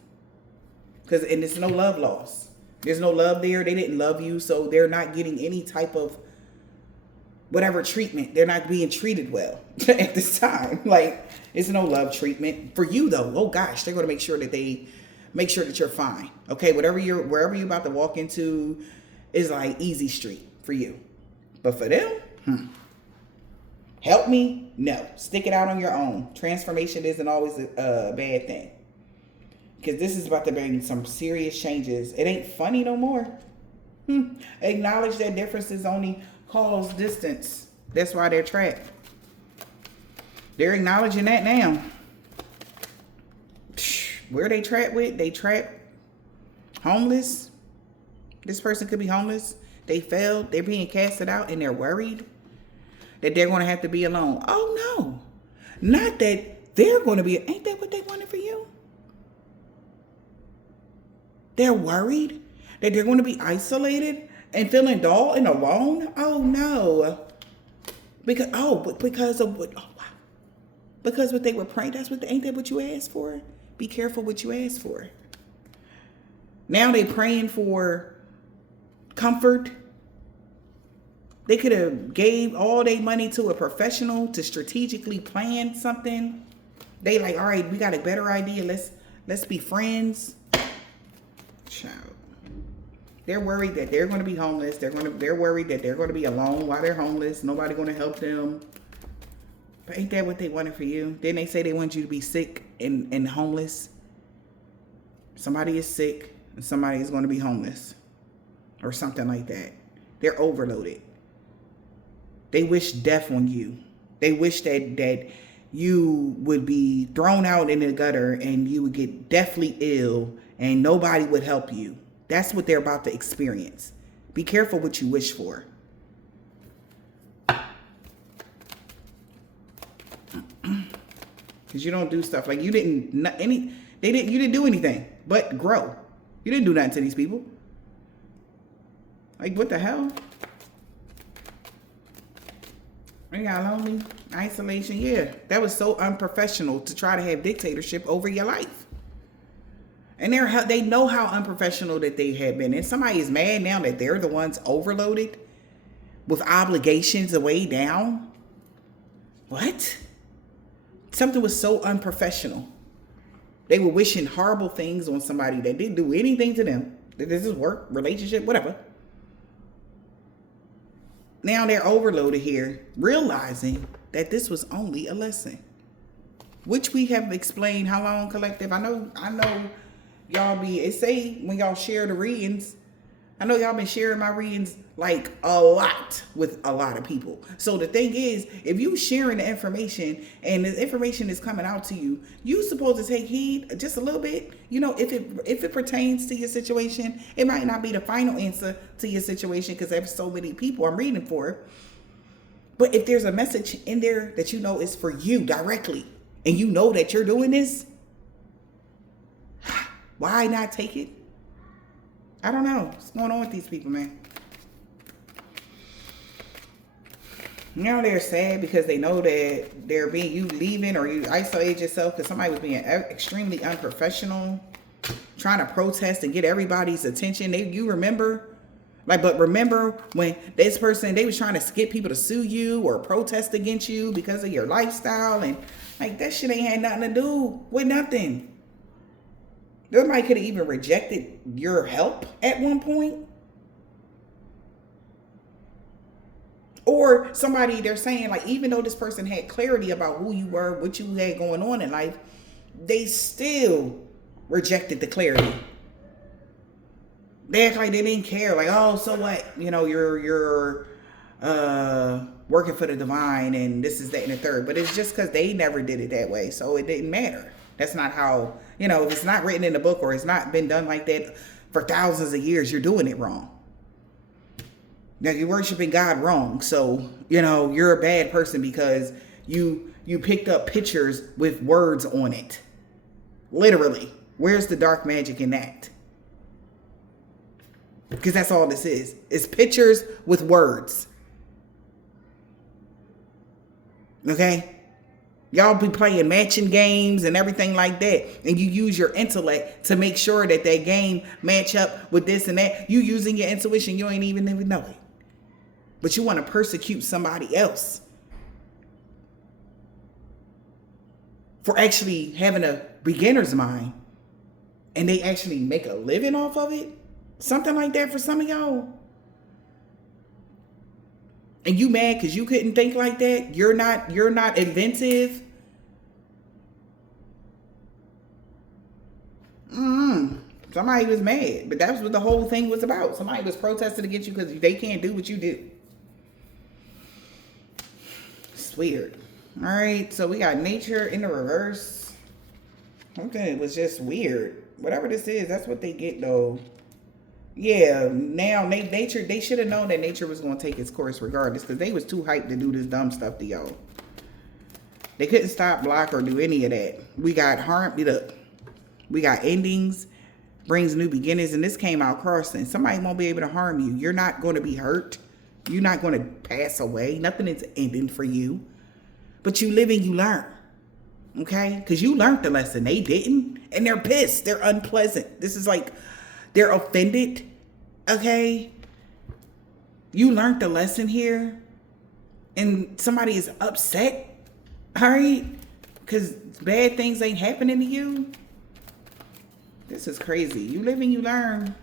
And there's no love lost. There's no love there. They didn't love you, so they're not getting any type of whatever treatment. They're not being treated well at this time. Like, it's no love treatment. For you, though, oh gosh, they're going to make sure that you're fine. Okay, wherever you're about to walk into is like easy street for you. But for them, help me? No. Stick it out on your own. Transformation isn't always a bad thing. Because this is about to bring some serious changes. It ain't funny no more. Acknowledge that differences only cause distance. That's why they're trapped. They're acknowledging that now. Where they trapped with? They trapped homeless. This person could be homeless. They failed. They're being casted out and they're worried that they're going to have to be alone. Oh, no. Not that they're going to be. Ain't that what they wanted for you? They're worried that they're going to be isolated and feeling dull and alone. Oh no! Because of what? Oh wow! Because what they were praying. Ain't that what you asked for? Be careful what you asked for. Now they praying for comfort. They could have gave all their money to a professional to strategically plan something. They like, all right, we got a better idea. Let's be friends. Child. They're worried that they're going to be homeless. They're worried that they're going to be alone while they're homeless. Nobody going to help them. But ain't that what they wanted for you? Didn't they say they want you to be sick and homeless? Somebody is sick and somebody is going to be homeless or something like that. They're overloaded. They wish death on you. They wish that you would be thrown out in the gutter and you would get deathly ill and nobody would help you. That's what they're about to experience. Be careful what you wish for. Because you don't do stuff like you didn't do anything but grow. You didn't do nothing to these people. Like, what the hell? You got lonely, isolation. Yeah, that was so unprofessional to try to have dictatorship over your life. And they know how unprofessional that they have been. And somebody is mad now that they're the ones overloaded with obligations way down. What? Something was so unprofessional. They were wishing horrible things on somebody that didn't do anything to them. This is work, relationship, whatever. Now they're overloaded here, realizing that this was only a lesson. Which we have explained how long, collective. I know y'all say when y'all share the readings, I know y'all been sharing my readings like a lot with a lot of people. So the thing is, if you sharing the information and the information is coming out to you, you supposed to take heed just a little bit. You know, if it pertains to your situation, it might not be the final answer to your situation because there's so many people I'm reading for. But if there's a message in there that you know is for you directly, and you know that you're doing this, why not take it? I don't know what's going on with these people, man. Now they're sad because they know that you leaving or you isolate yourself because somebody was being extremely unprofessional, trying to protest and get everybody's attention. You remember? Like, but remember when this person, they was trying to get people to sue you or protest against you because of your lifestyle, and like that shit ain't had nothing to do with nothing. Nobody could have even rejected your help at one point. Or somebody, they're saying like, even though this person had clarity about who you were, what you had going on in life, they still rejected the clarity. They act like they didn't care. Like, oh, so what? You know, you're working for the divine and this is that and the third. But it's just because they never did it that way. So it didn't matter. That's not how, you know, if it's not written in the book or it's not been done like that for thousands of years, you're doing it wrong. Now you're worshiping God wrong. So, you know, you're a bad person because you picked up pictures with words on it. Literally. Where's the dark magic in that? Because that's all this is. It's pictures with words. Okay? Y'all be playing matching games and everything like that. And you use your intellect to make sure that that game match up with this and that. You using your intuition. You ain't even know it. But you want to persecute somebody else for actually having a beginner's mind. And they actually make a living off of it. Something like that for some of y'all. And you mad because you couldn't think like that? You're not inventive? Somebody was mad. But that was what the whole thing was about. Somebody was protesting against you because they can't do what you do. It's weird. All right, so we got nature in the reverse. Okay, it was just weird. Whatever this is, that's what they get though. Yeah, now nature, they should have known that nature was going to take its course regardless, because they was too hyped to do this dumb stuff to y'all. They couldn't stop, block, or do any of that. We got harm. Look, we got endings, brings new beginnings, and this came out crossing. Somebody won't be able to harm you. You're not going to be hurt. You're not going to pass away. Nothing is ending for you. But you live and you learn. Okay? Because you learned the lesson. They didn't. And they're pissed. They're unpleasant. This is like, they're offended. Okay? You learned the lesson here. And somebody is upset. All right? Because bad things ain't happening to you. This is crazy. You live and you learn.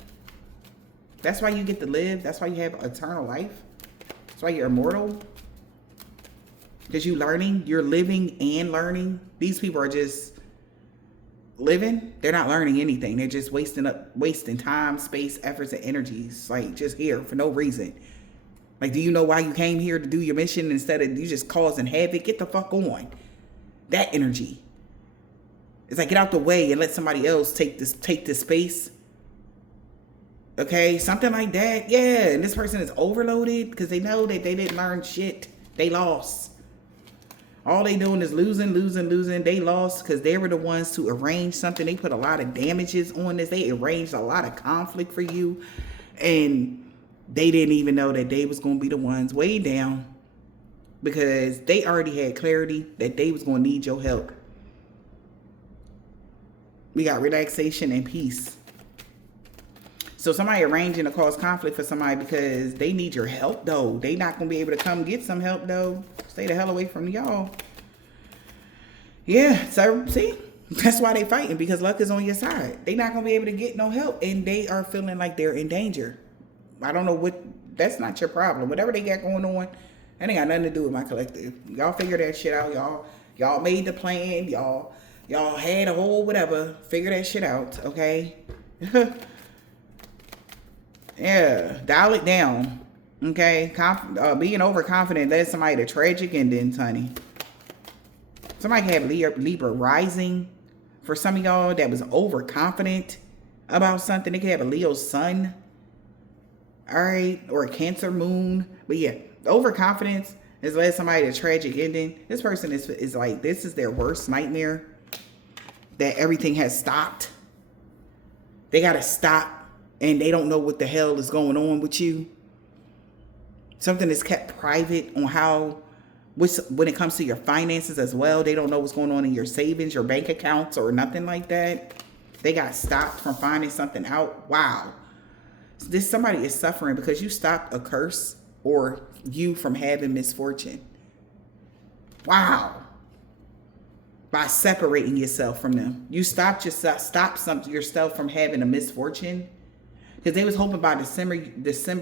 That's why you get to live. That's why you have eternal life. That's why you're immortal. Because you're learning. You're living and learning. These people are just living. They're not learning anything. They're just wasting time, space, efforts, and energies. Like, just here for no reason. Like, do you know why you came here to do your mission instead of you just causing havoc? Get the fuck on. That energy. It's like, get out the way and let somebody else take this space. Okay, something like that. Yeah, and this person is overloaded because they know that they didn't learn shit. They lost. All they doing is losing. They lost because they were the ones to arrange something. They put a lot of damages on this. They arranged a lot of conflict for you. And they didn't even know that they was going to be the ones way down because they already had clarity that they was going to need your help. We got relaxation and peace. So somebody arranging to cause conflict for somebody because they need your help, though. They not going to be able to come get some help, though. Stay the hell away from y'all. Yeah, so see, that's why they fighting, because luck is on your side. They not going to be able to get no help, and they are feeling like they're in danger. I don't know what, that's not your problem. Whatever they got going on, that ain't got nothing to do with my collective. Y'all figure that shit out, y'all. Y'all made the plan. Y'all had a whole whatever. Figure that shit out, okay? Yeah, dial it down. Okay, being overconfident led somebody to tragic endings, honey. Somebody can have Libra rising. For some of y'all that was overconfident about something, they could have a Leo sun. All right, or a Cancer moon. But yeah, overconfidence has led somebody to tragic ending. This person is like, this is their worst nightmare. That everything has stopped. They got to stop. And they don't know what the hell is going on with you. Something is kept private on how, when it comes to your finances as well. They don't know what's going on in your savings, your bank accounts, or nothing like that. They got stopped from finding something out. Wow. This somebody is suffering because you stopped a curse or you from having misfortune. Wow. By separating yourself from them. You stopped yourself from having a misfortune. Because they was hoping by December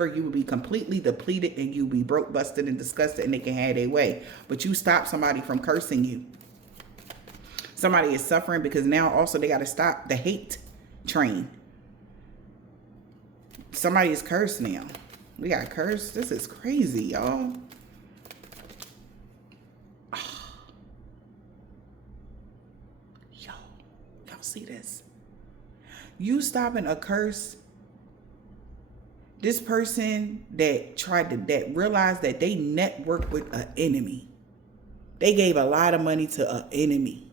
you would be completely depleted and you would be broke, busted, and disgusted and they can have their way. But you stopped somebody from cursing you. Somebody is suffering because now also they got to stop the hate train. Somebody is cursed now. We got cursed. This is crazy, y'all. Y'all see this? You stopping a curse. This person that realized that they networked with an enemy. They gave a lot of money to an enemy.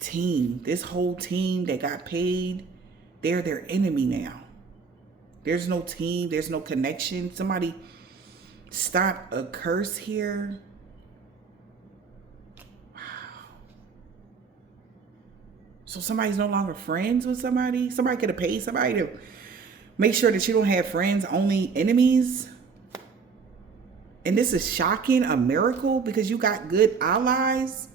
Team, this whole team that got paid, they're their enemy now. There's no team, there's no connection. Somebody stop a curse here. Wow. So somebody's no longer friends with somebody. Somebody could have paid somebody to make sure that you don't have friends, only enemies. And this is shocking, a miracle, because you got good allies.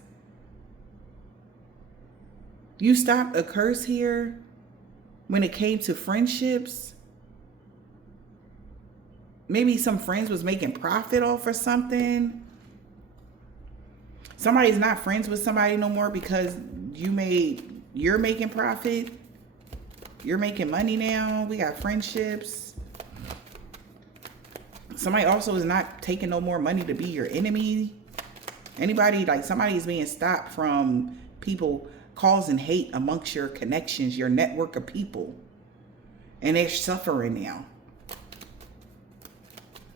You stopped a curse here when it came to friendships. Maybe some friends was making profit off or something. Somebody's not friends with somebody no more because you're making profit. You're making money now. We got friendships. Somebody also is not taking no more money to be your enemy. Anybody, like somebody is being stopped from people causing hate amongst your connections, your network of people. And they're suffering now.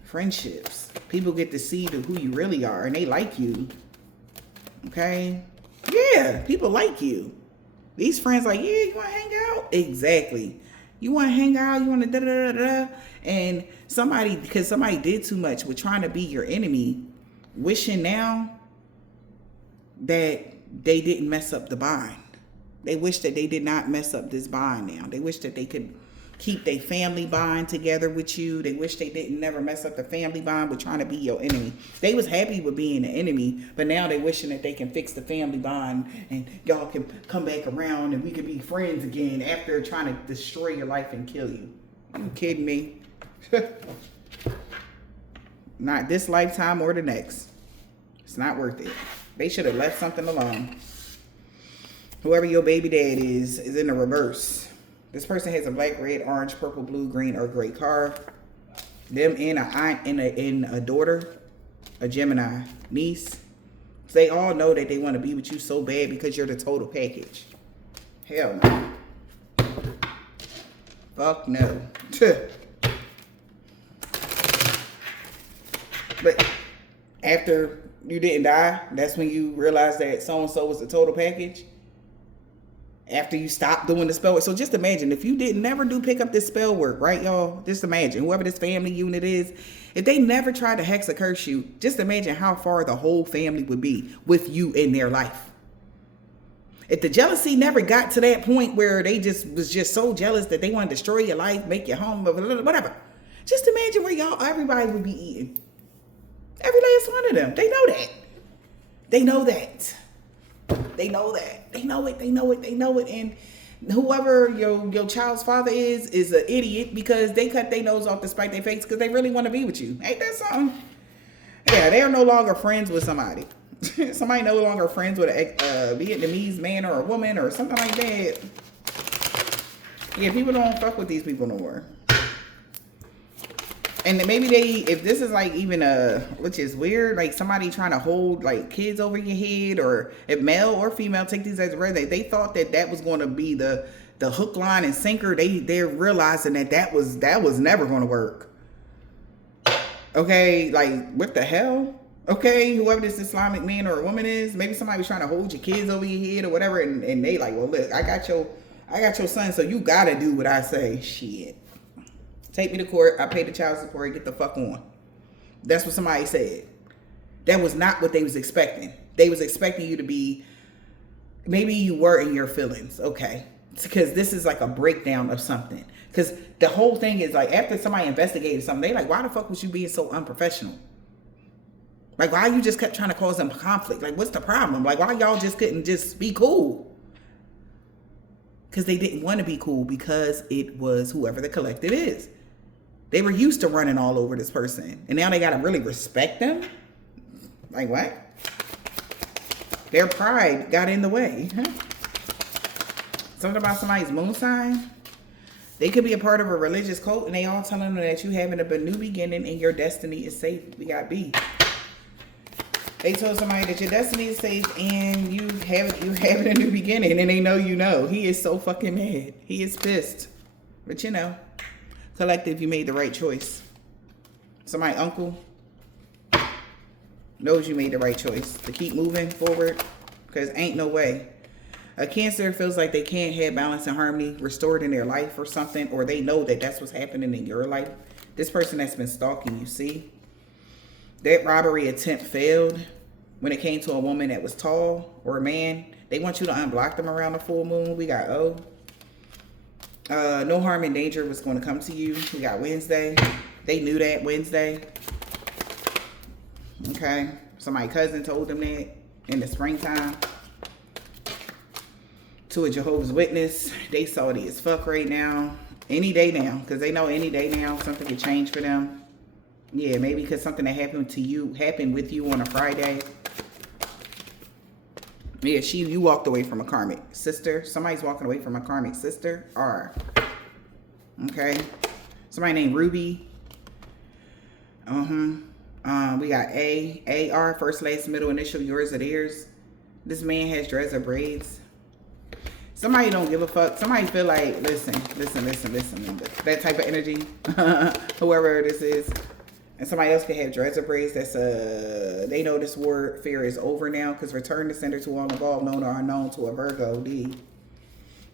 Friendships. People get to see who you really are and they like you. Okay? Yeah, people like you. These friends like, yeah, you want to hang out? Exactly. You want to hang out? You want to da-da-da-da-da? And because somebody did too much with trying to be your enemy, wishing now that they didn't mess up the bond. They wish that they did not mess up this bond now. They wish that they could keep their family bond together with you. They wish they didn't never mess up the family bond with trying to be your enemy. They was happy with being an enemy, but now they wishing that they can fix the family bond and y'all can come back around and we can be friends again after trying to destroy your life and kill you. You kidding me? Not this lifetime or the next. It's not worth it. They should have left something alone. Whoever your baby dad is in the reverse. This person has a black, red, orange, purple, blue, green, or gray card. Them in a aunt and a daughter, a Gemini niece. They all know that they want to be with you so bad because you're the total package. Hell no. Fuck no. But after you didn't die, that's when you realize that so-and-so was the total package. After you stop doing the spell work. So just imagine if you didn't never pick up this spell work, right, y'all? Just imagine whoever this family unit is, if they never tried to hex or curse you, just imagine how far the whole family would be with you in their life. If the jealousy never got to that point where they was just so jealous that they want to destroy your life, make your home, whatever. Just imagine where everybody would be eating. Every last one of them. They know that. They know that. They know that. They know it. They know it. They know it. And whoever your child's father is an idiot because they cut their nose off to spite their face because they really want to be with you. Ain't that something? Yeah, they are no longer friends with somebody. Somebody no longer friends with a Vietnamese man or a woman or something like that. Yeah, people don't fuck with these people no more. And maybe if this is like even which is weird, like somebody trying to hold like kids over your head, or if male or female take these as real, they thought that was going to be the hook, line, and sinker. They're realizing that was never going to work. Okay, like what the hell? Okay, whoever this Islamic man or a woman is, maybe somebody was trying to hold your kids over your head or whatever, and they like, well, look, I got your son, so you gotta do what I say. Shit. Take me to court. I pay the child support. Get the fuck on. That's what somebody said. That was not what they was expecting. They was expecting you to be, maybe you were in your feelings, okay? Because this is like a breakdown of something. Because the whole thing is like, after somebody investigated something, they like, why the fuck was you being so unprofessional? Like, why you just kept trying to cause them conflict? Like, what's the problem? Like, why y'all just couldn't just be cool? Because they didn't want to be cool, because it was whoever the collective is. They were used to running all over this person. And now they got to really respect them? Like, what? Their pride got in the way. Huh? Something about somebody's moon sign. They could be a part of a religious cult, and they all telling them that you having a new beginning and your destiny is safe. We got B. They told somebody that your destiny is safe and you having a new beginning, and they know you know. He is so fucking mad. He is pissed. But you know, collective, you made the right choice. Somebody uncle knows you made the right choice to keep moving forward, because ain't no way. A Cancer feels like they can't have balance and harmony restored in their life or something, or they know that that's what's happening in your life. This person that's been stalking you, see? That robbery attempt failed when it came to a woman that was tall or a man. They want you to unblock them around the full moon. We got O. No harm and danger was going to come to you. We got Wednesday. They knew that Wednesday. Okay. Somebody's cousin told them that in the springtime. To a Jehovah's Witness. They salty as fuck right now. Any day now. Because they know any day now something could change for them. Yeah, maybe because something that happened to you happened with you on a Friday. Yeah, you walked away from a karmic sister. Somebody's walking away from a karmic sister. R. Okay. Somebody named Ruby. We got A. AR, first, last, middle, initial, yours or theirs. This man has dreads or braids. Somebody don't give a fuck. Somebody feel like, listen. That type of energy. Whoever this is. And somebody else could have dreads or braids. That's they know this warfare is over now, because return to sender to all involved, known or unknown, to a Virgo. D.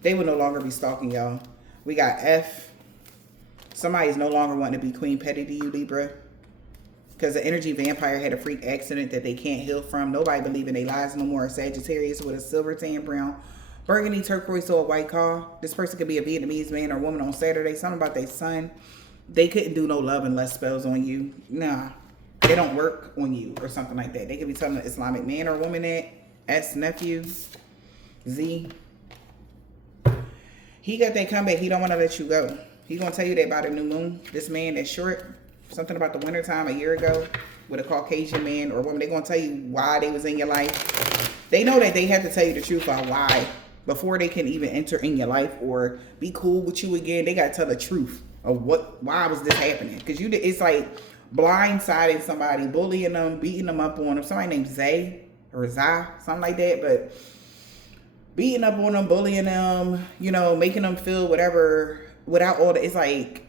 They will no longer be stalking y'all. We got F. Somebody's no longer wanting to be Queen Petty to you, Libra, because the energy vampire had a freak accident that they can't heal from. Nobody believe in their lies no more. Sagittarius with a silver, tan, brown, burgundy, turquoise, or a white car. This person could be a Vietnamese man or woman on Saturday. Something about their son. They couldn't do no love and lust spells on you. Nah. They don't work on you or something like that. They could be telling an Islamic man or woman that. S, nephew. Z. He got that comeback. He don't want to let you go. He going to tell you that about a new moon. This man that's short. Something about the wintertime a year ago with a Caucasian man or woman. They're going to tell you why they was in your life. They know that they have to tell you the truth on why. Before they can even enter in your life or be cool with you again, they got to tell the truth of why was this happening. Because it's like blindsiding somebody, bullying them, beating them up on them. Somebody named Zay or Zai, something like that. But beating up on them, bullying them, you know, making them feel whatever without all the, it's like,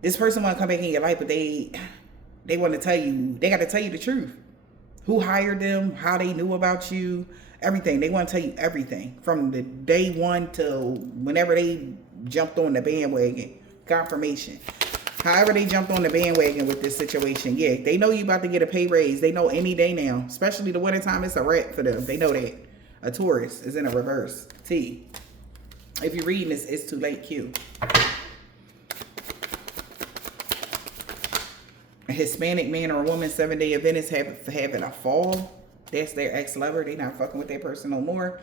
this person want to come back in your life, but they want to tell you, they got to tell you the truth. Who hired them, how they knew about you, everything. They want to tell you everything from the day one till whenever they jumped on the bandwagon. Confirmation. However they jumped on the bandwagon with this situation. Yeah, they know you about to get a pay raise. They know any day now. Especially the wintertime, it's a wrap for them. They know that. A Taurus is in a reverse. T. If you're reading this, it's too late. Q. A Hispanic man or a woman, 7-day Adventist having a fall. That's their ex-lover. They not fucking with that person no more.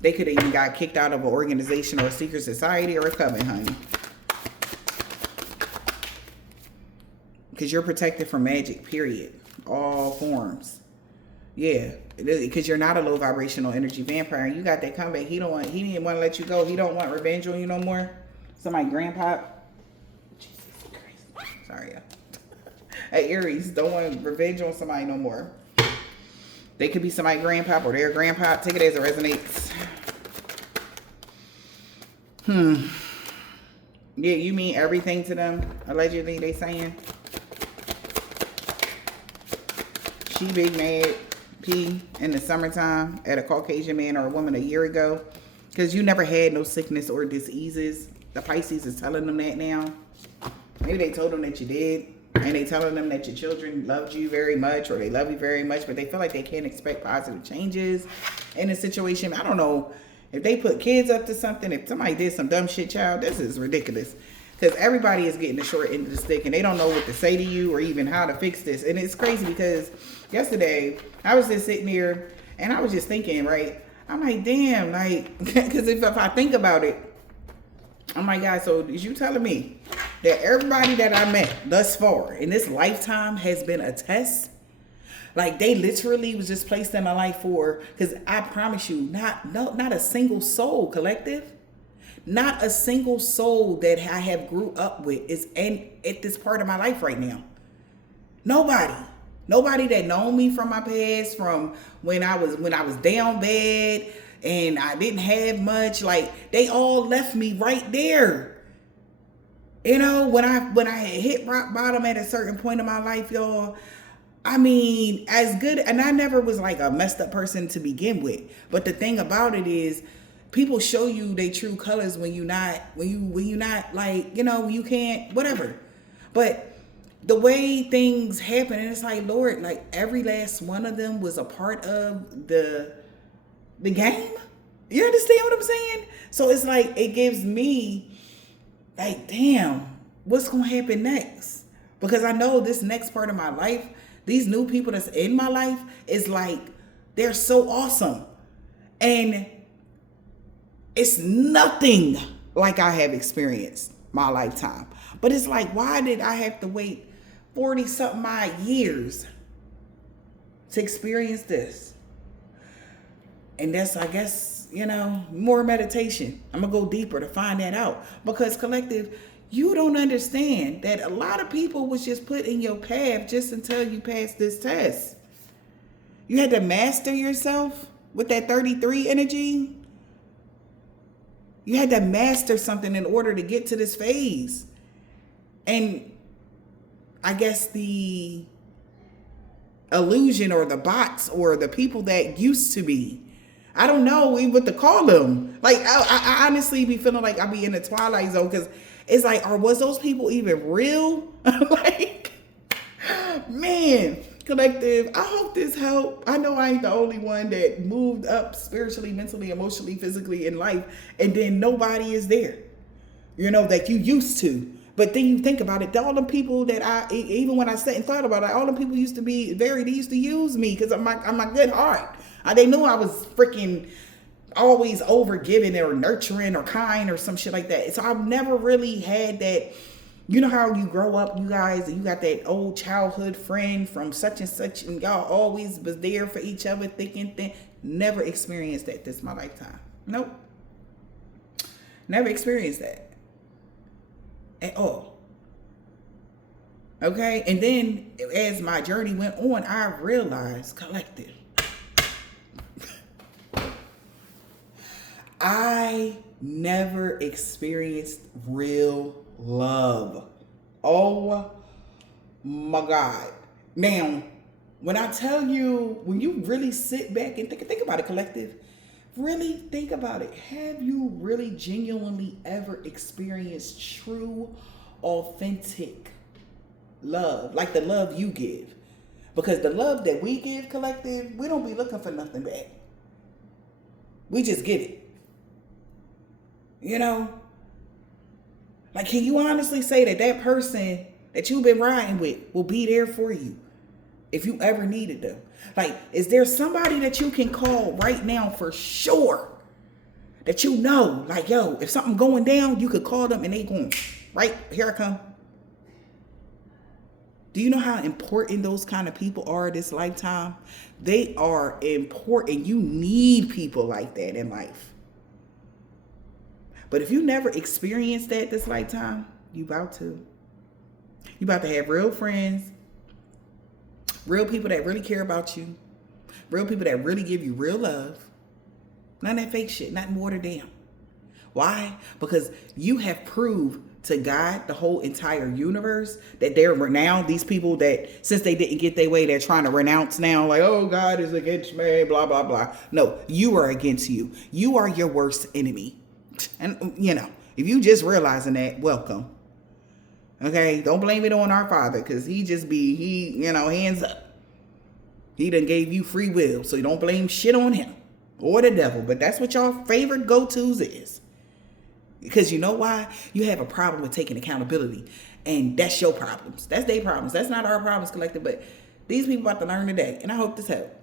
They could have even got kicked out of an organization or a secret society or a coven, honey. Because you're protected from magic, period. All forms. Yeah. Because you're not a low vibrational energy vampire. You got that comeback. He didn't want to let you go. He don't want revenge on you no more. Somebody grandpa. Jesus Christ. Sorry, y'all. Hey, Aries, don't want revenge on somebody no more. They could be somebody grandpa or their grandpa. Take it as it resonates. Yeah, you mean everything to them, allegedly, they saying. She big mad, P, in the summertime at a Caucasian man or a woman a year ago. Because you never had no sickness or diseases. The Pisces is telling them that now. Maybe they told them that you did. and they telling them that your children loved you very much or they love you very much, but they feel like they can't expect positive changes in a situation. I don't know if they put kids up to something. If somebody did some dumb shit, child, this is ridiculous. Because everybody is getting the short end of the stick and they don't know what to say to you or even how to fix this. And it's crazy because yesterday I was just sitting here and I was just thinking, right? I'm like, damn, like, because if I think about it, oh my God, so is you telling me that everybody that I met thus far in this lifetime has been a test? Like they literally was just placed in my life for, because I promise you, not a single soul, collective. Not a single soul that I have grew up with is at this part of my life right now. Nobody that known me from my past, from when I was down bad and I didn't have much. Like they all left me right there. You know, when I had hit rock bottom at a certain point in my life, y'all. I mean, as good, and I never was like a messed up person to begin with. But the thing about it is, people show you their true colors when you not like, you know, you can't, whatever. But the way things happen, and it's like, Lord, like every last one of them was a part of the game. You understand what I'm saying? So it's like, it gives me like, damn, what's going to happen next? Because I know this next part of my life, these new people that's in my life is like, they're so awesome. And it's nothing like I have experienced my lifetime. But it's like, why did I have to wait 40 something odd years to experience this? And that's, I guess, you know, more meditation. I'm going to go deeper to find that out. Because collective, you don't understand that a lot of people was just put in your path just until you passed this test. You had to master yourself with that 33 energy. You had to master something in order to get to this phase. And I guess the illusion or the bots or the people that used to be, I don't know what to call them. Like, I honestly be feeling like I be in the twilight zone because it's like, was those people even real? Like, man. Collective, I hope this helped. I know I ain't the only one that moved up spiritually, mentally, emotionally, physically in life, and then nobody is there, you know, that you used to. But then you think about it, all the people that even when I sat and thought about it, all the people used to be they used to use me because of my good heart. They knew I was freaking always over giving or nurturing or kind or some shit like that. So I've never really had that. You know how you grow up, you guys, you got that old childhood friend from such and such, and y'all always was there for each other, thick and thin. Never experienced that this my lifetime. Nope. Never experienced that. At all. Okay? And then, as my journey went on, I realized, collective, I never experienced real love. Oh my God. Now, when I tell you, when you really sit back and think about it, collective, really think about it. Have you really genuinely ever experienced true, authentic love? Like the love you give. Because the love that we give, collective, we don't be looking for nothing back. We just give it. You know? Like, can you honestly say that that person that you've been riding with will be there for you if you ever needed them? Like, is there somebody that you can call right now for sure that you know, like, yo, if something going down, you could call them and they going, right, here I come. Do you know how important those kind of people are this lifetime? They are important. You need people like that in life. But if you never experienced that this lifetime, you about to. You about to have real friends, real people that really care about you, real people that really give you real love. None of that fake shit, nothing watered down. Why? Because you have proved to God, the whole entire universe, that they're renowned. These people that, since they didn't get their way, they're trying to renounce now, like, oh, God is against me, blah, blah, blah. No, you are against you. You are your worst enemy. And, you know, if you just realizing that, welcome. Okay, don't blame it on our Father, because hands up. He done gave you free will, so you don't blame shit on him or the devil. But that's what your favorite go-tos is. Because you know why? You have a problem with taking accountability. And that's your problems. That's their problems. That's not our problems collective. But these people about to learn today. And I hope this helps.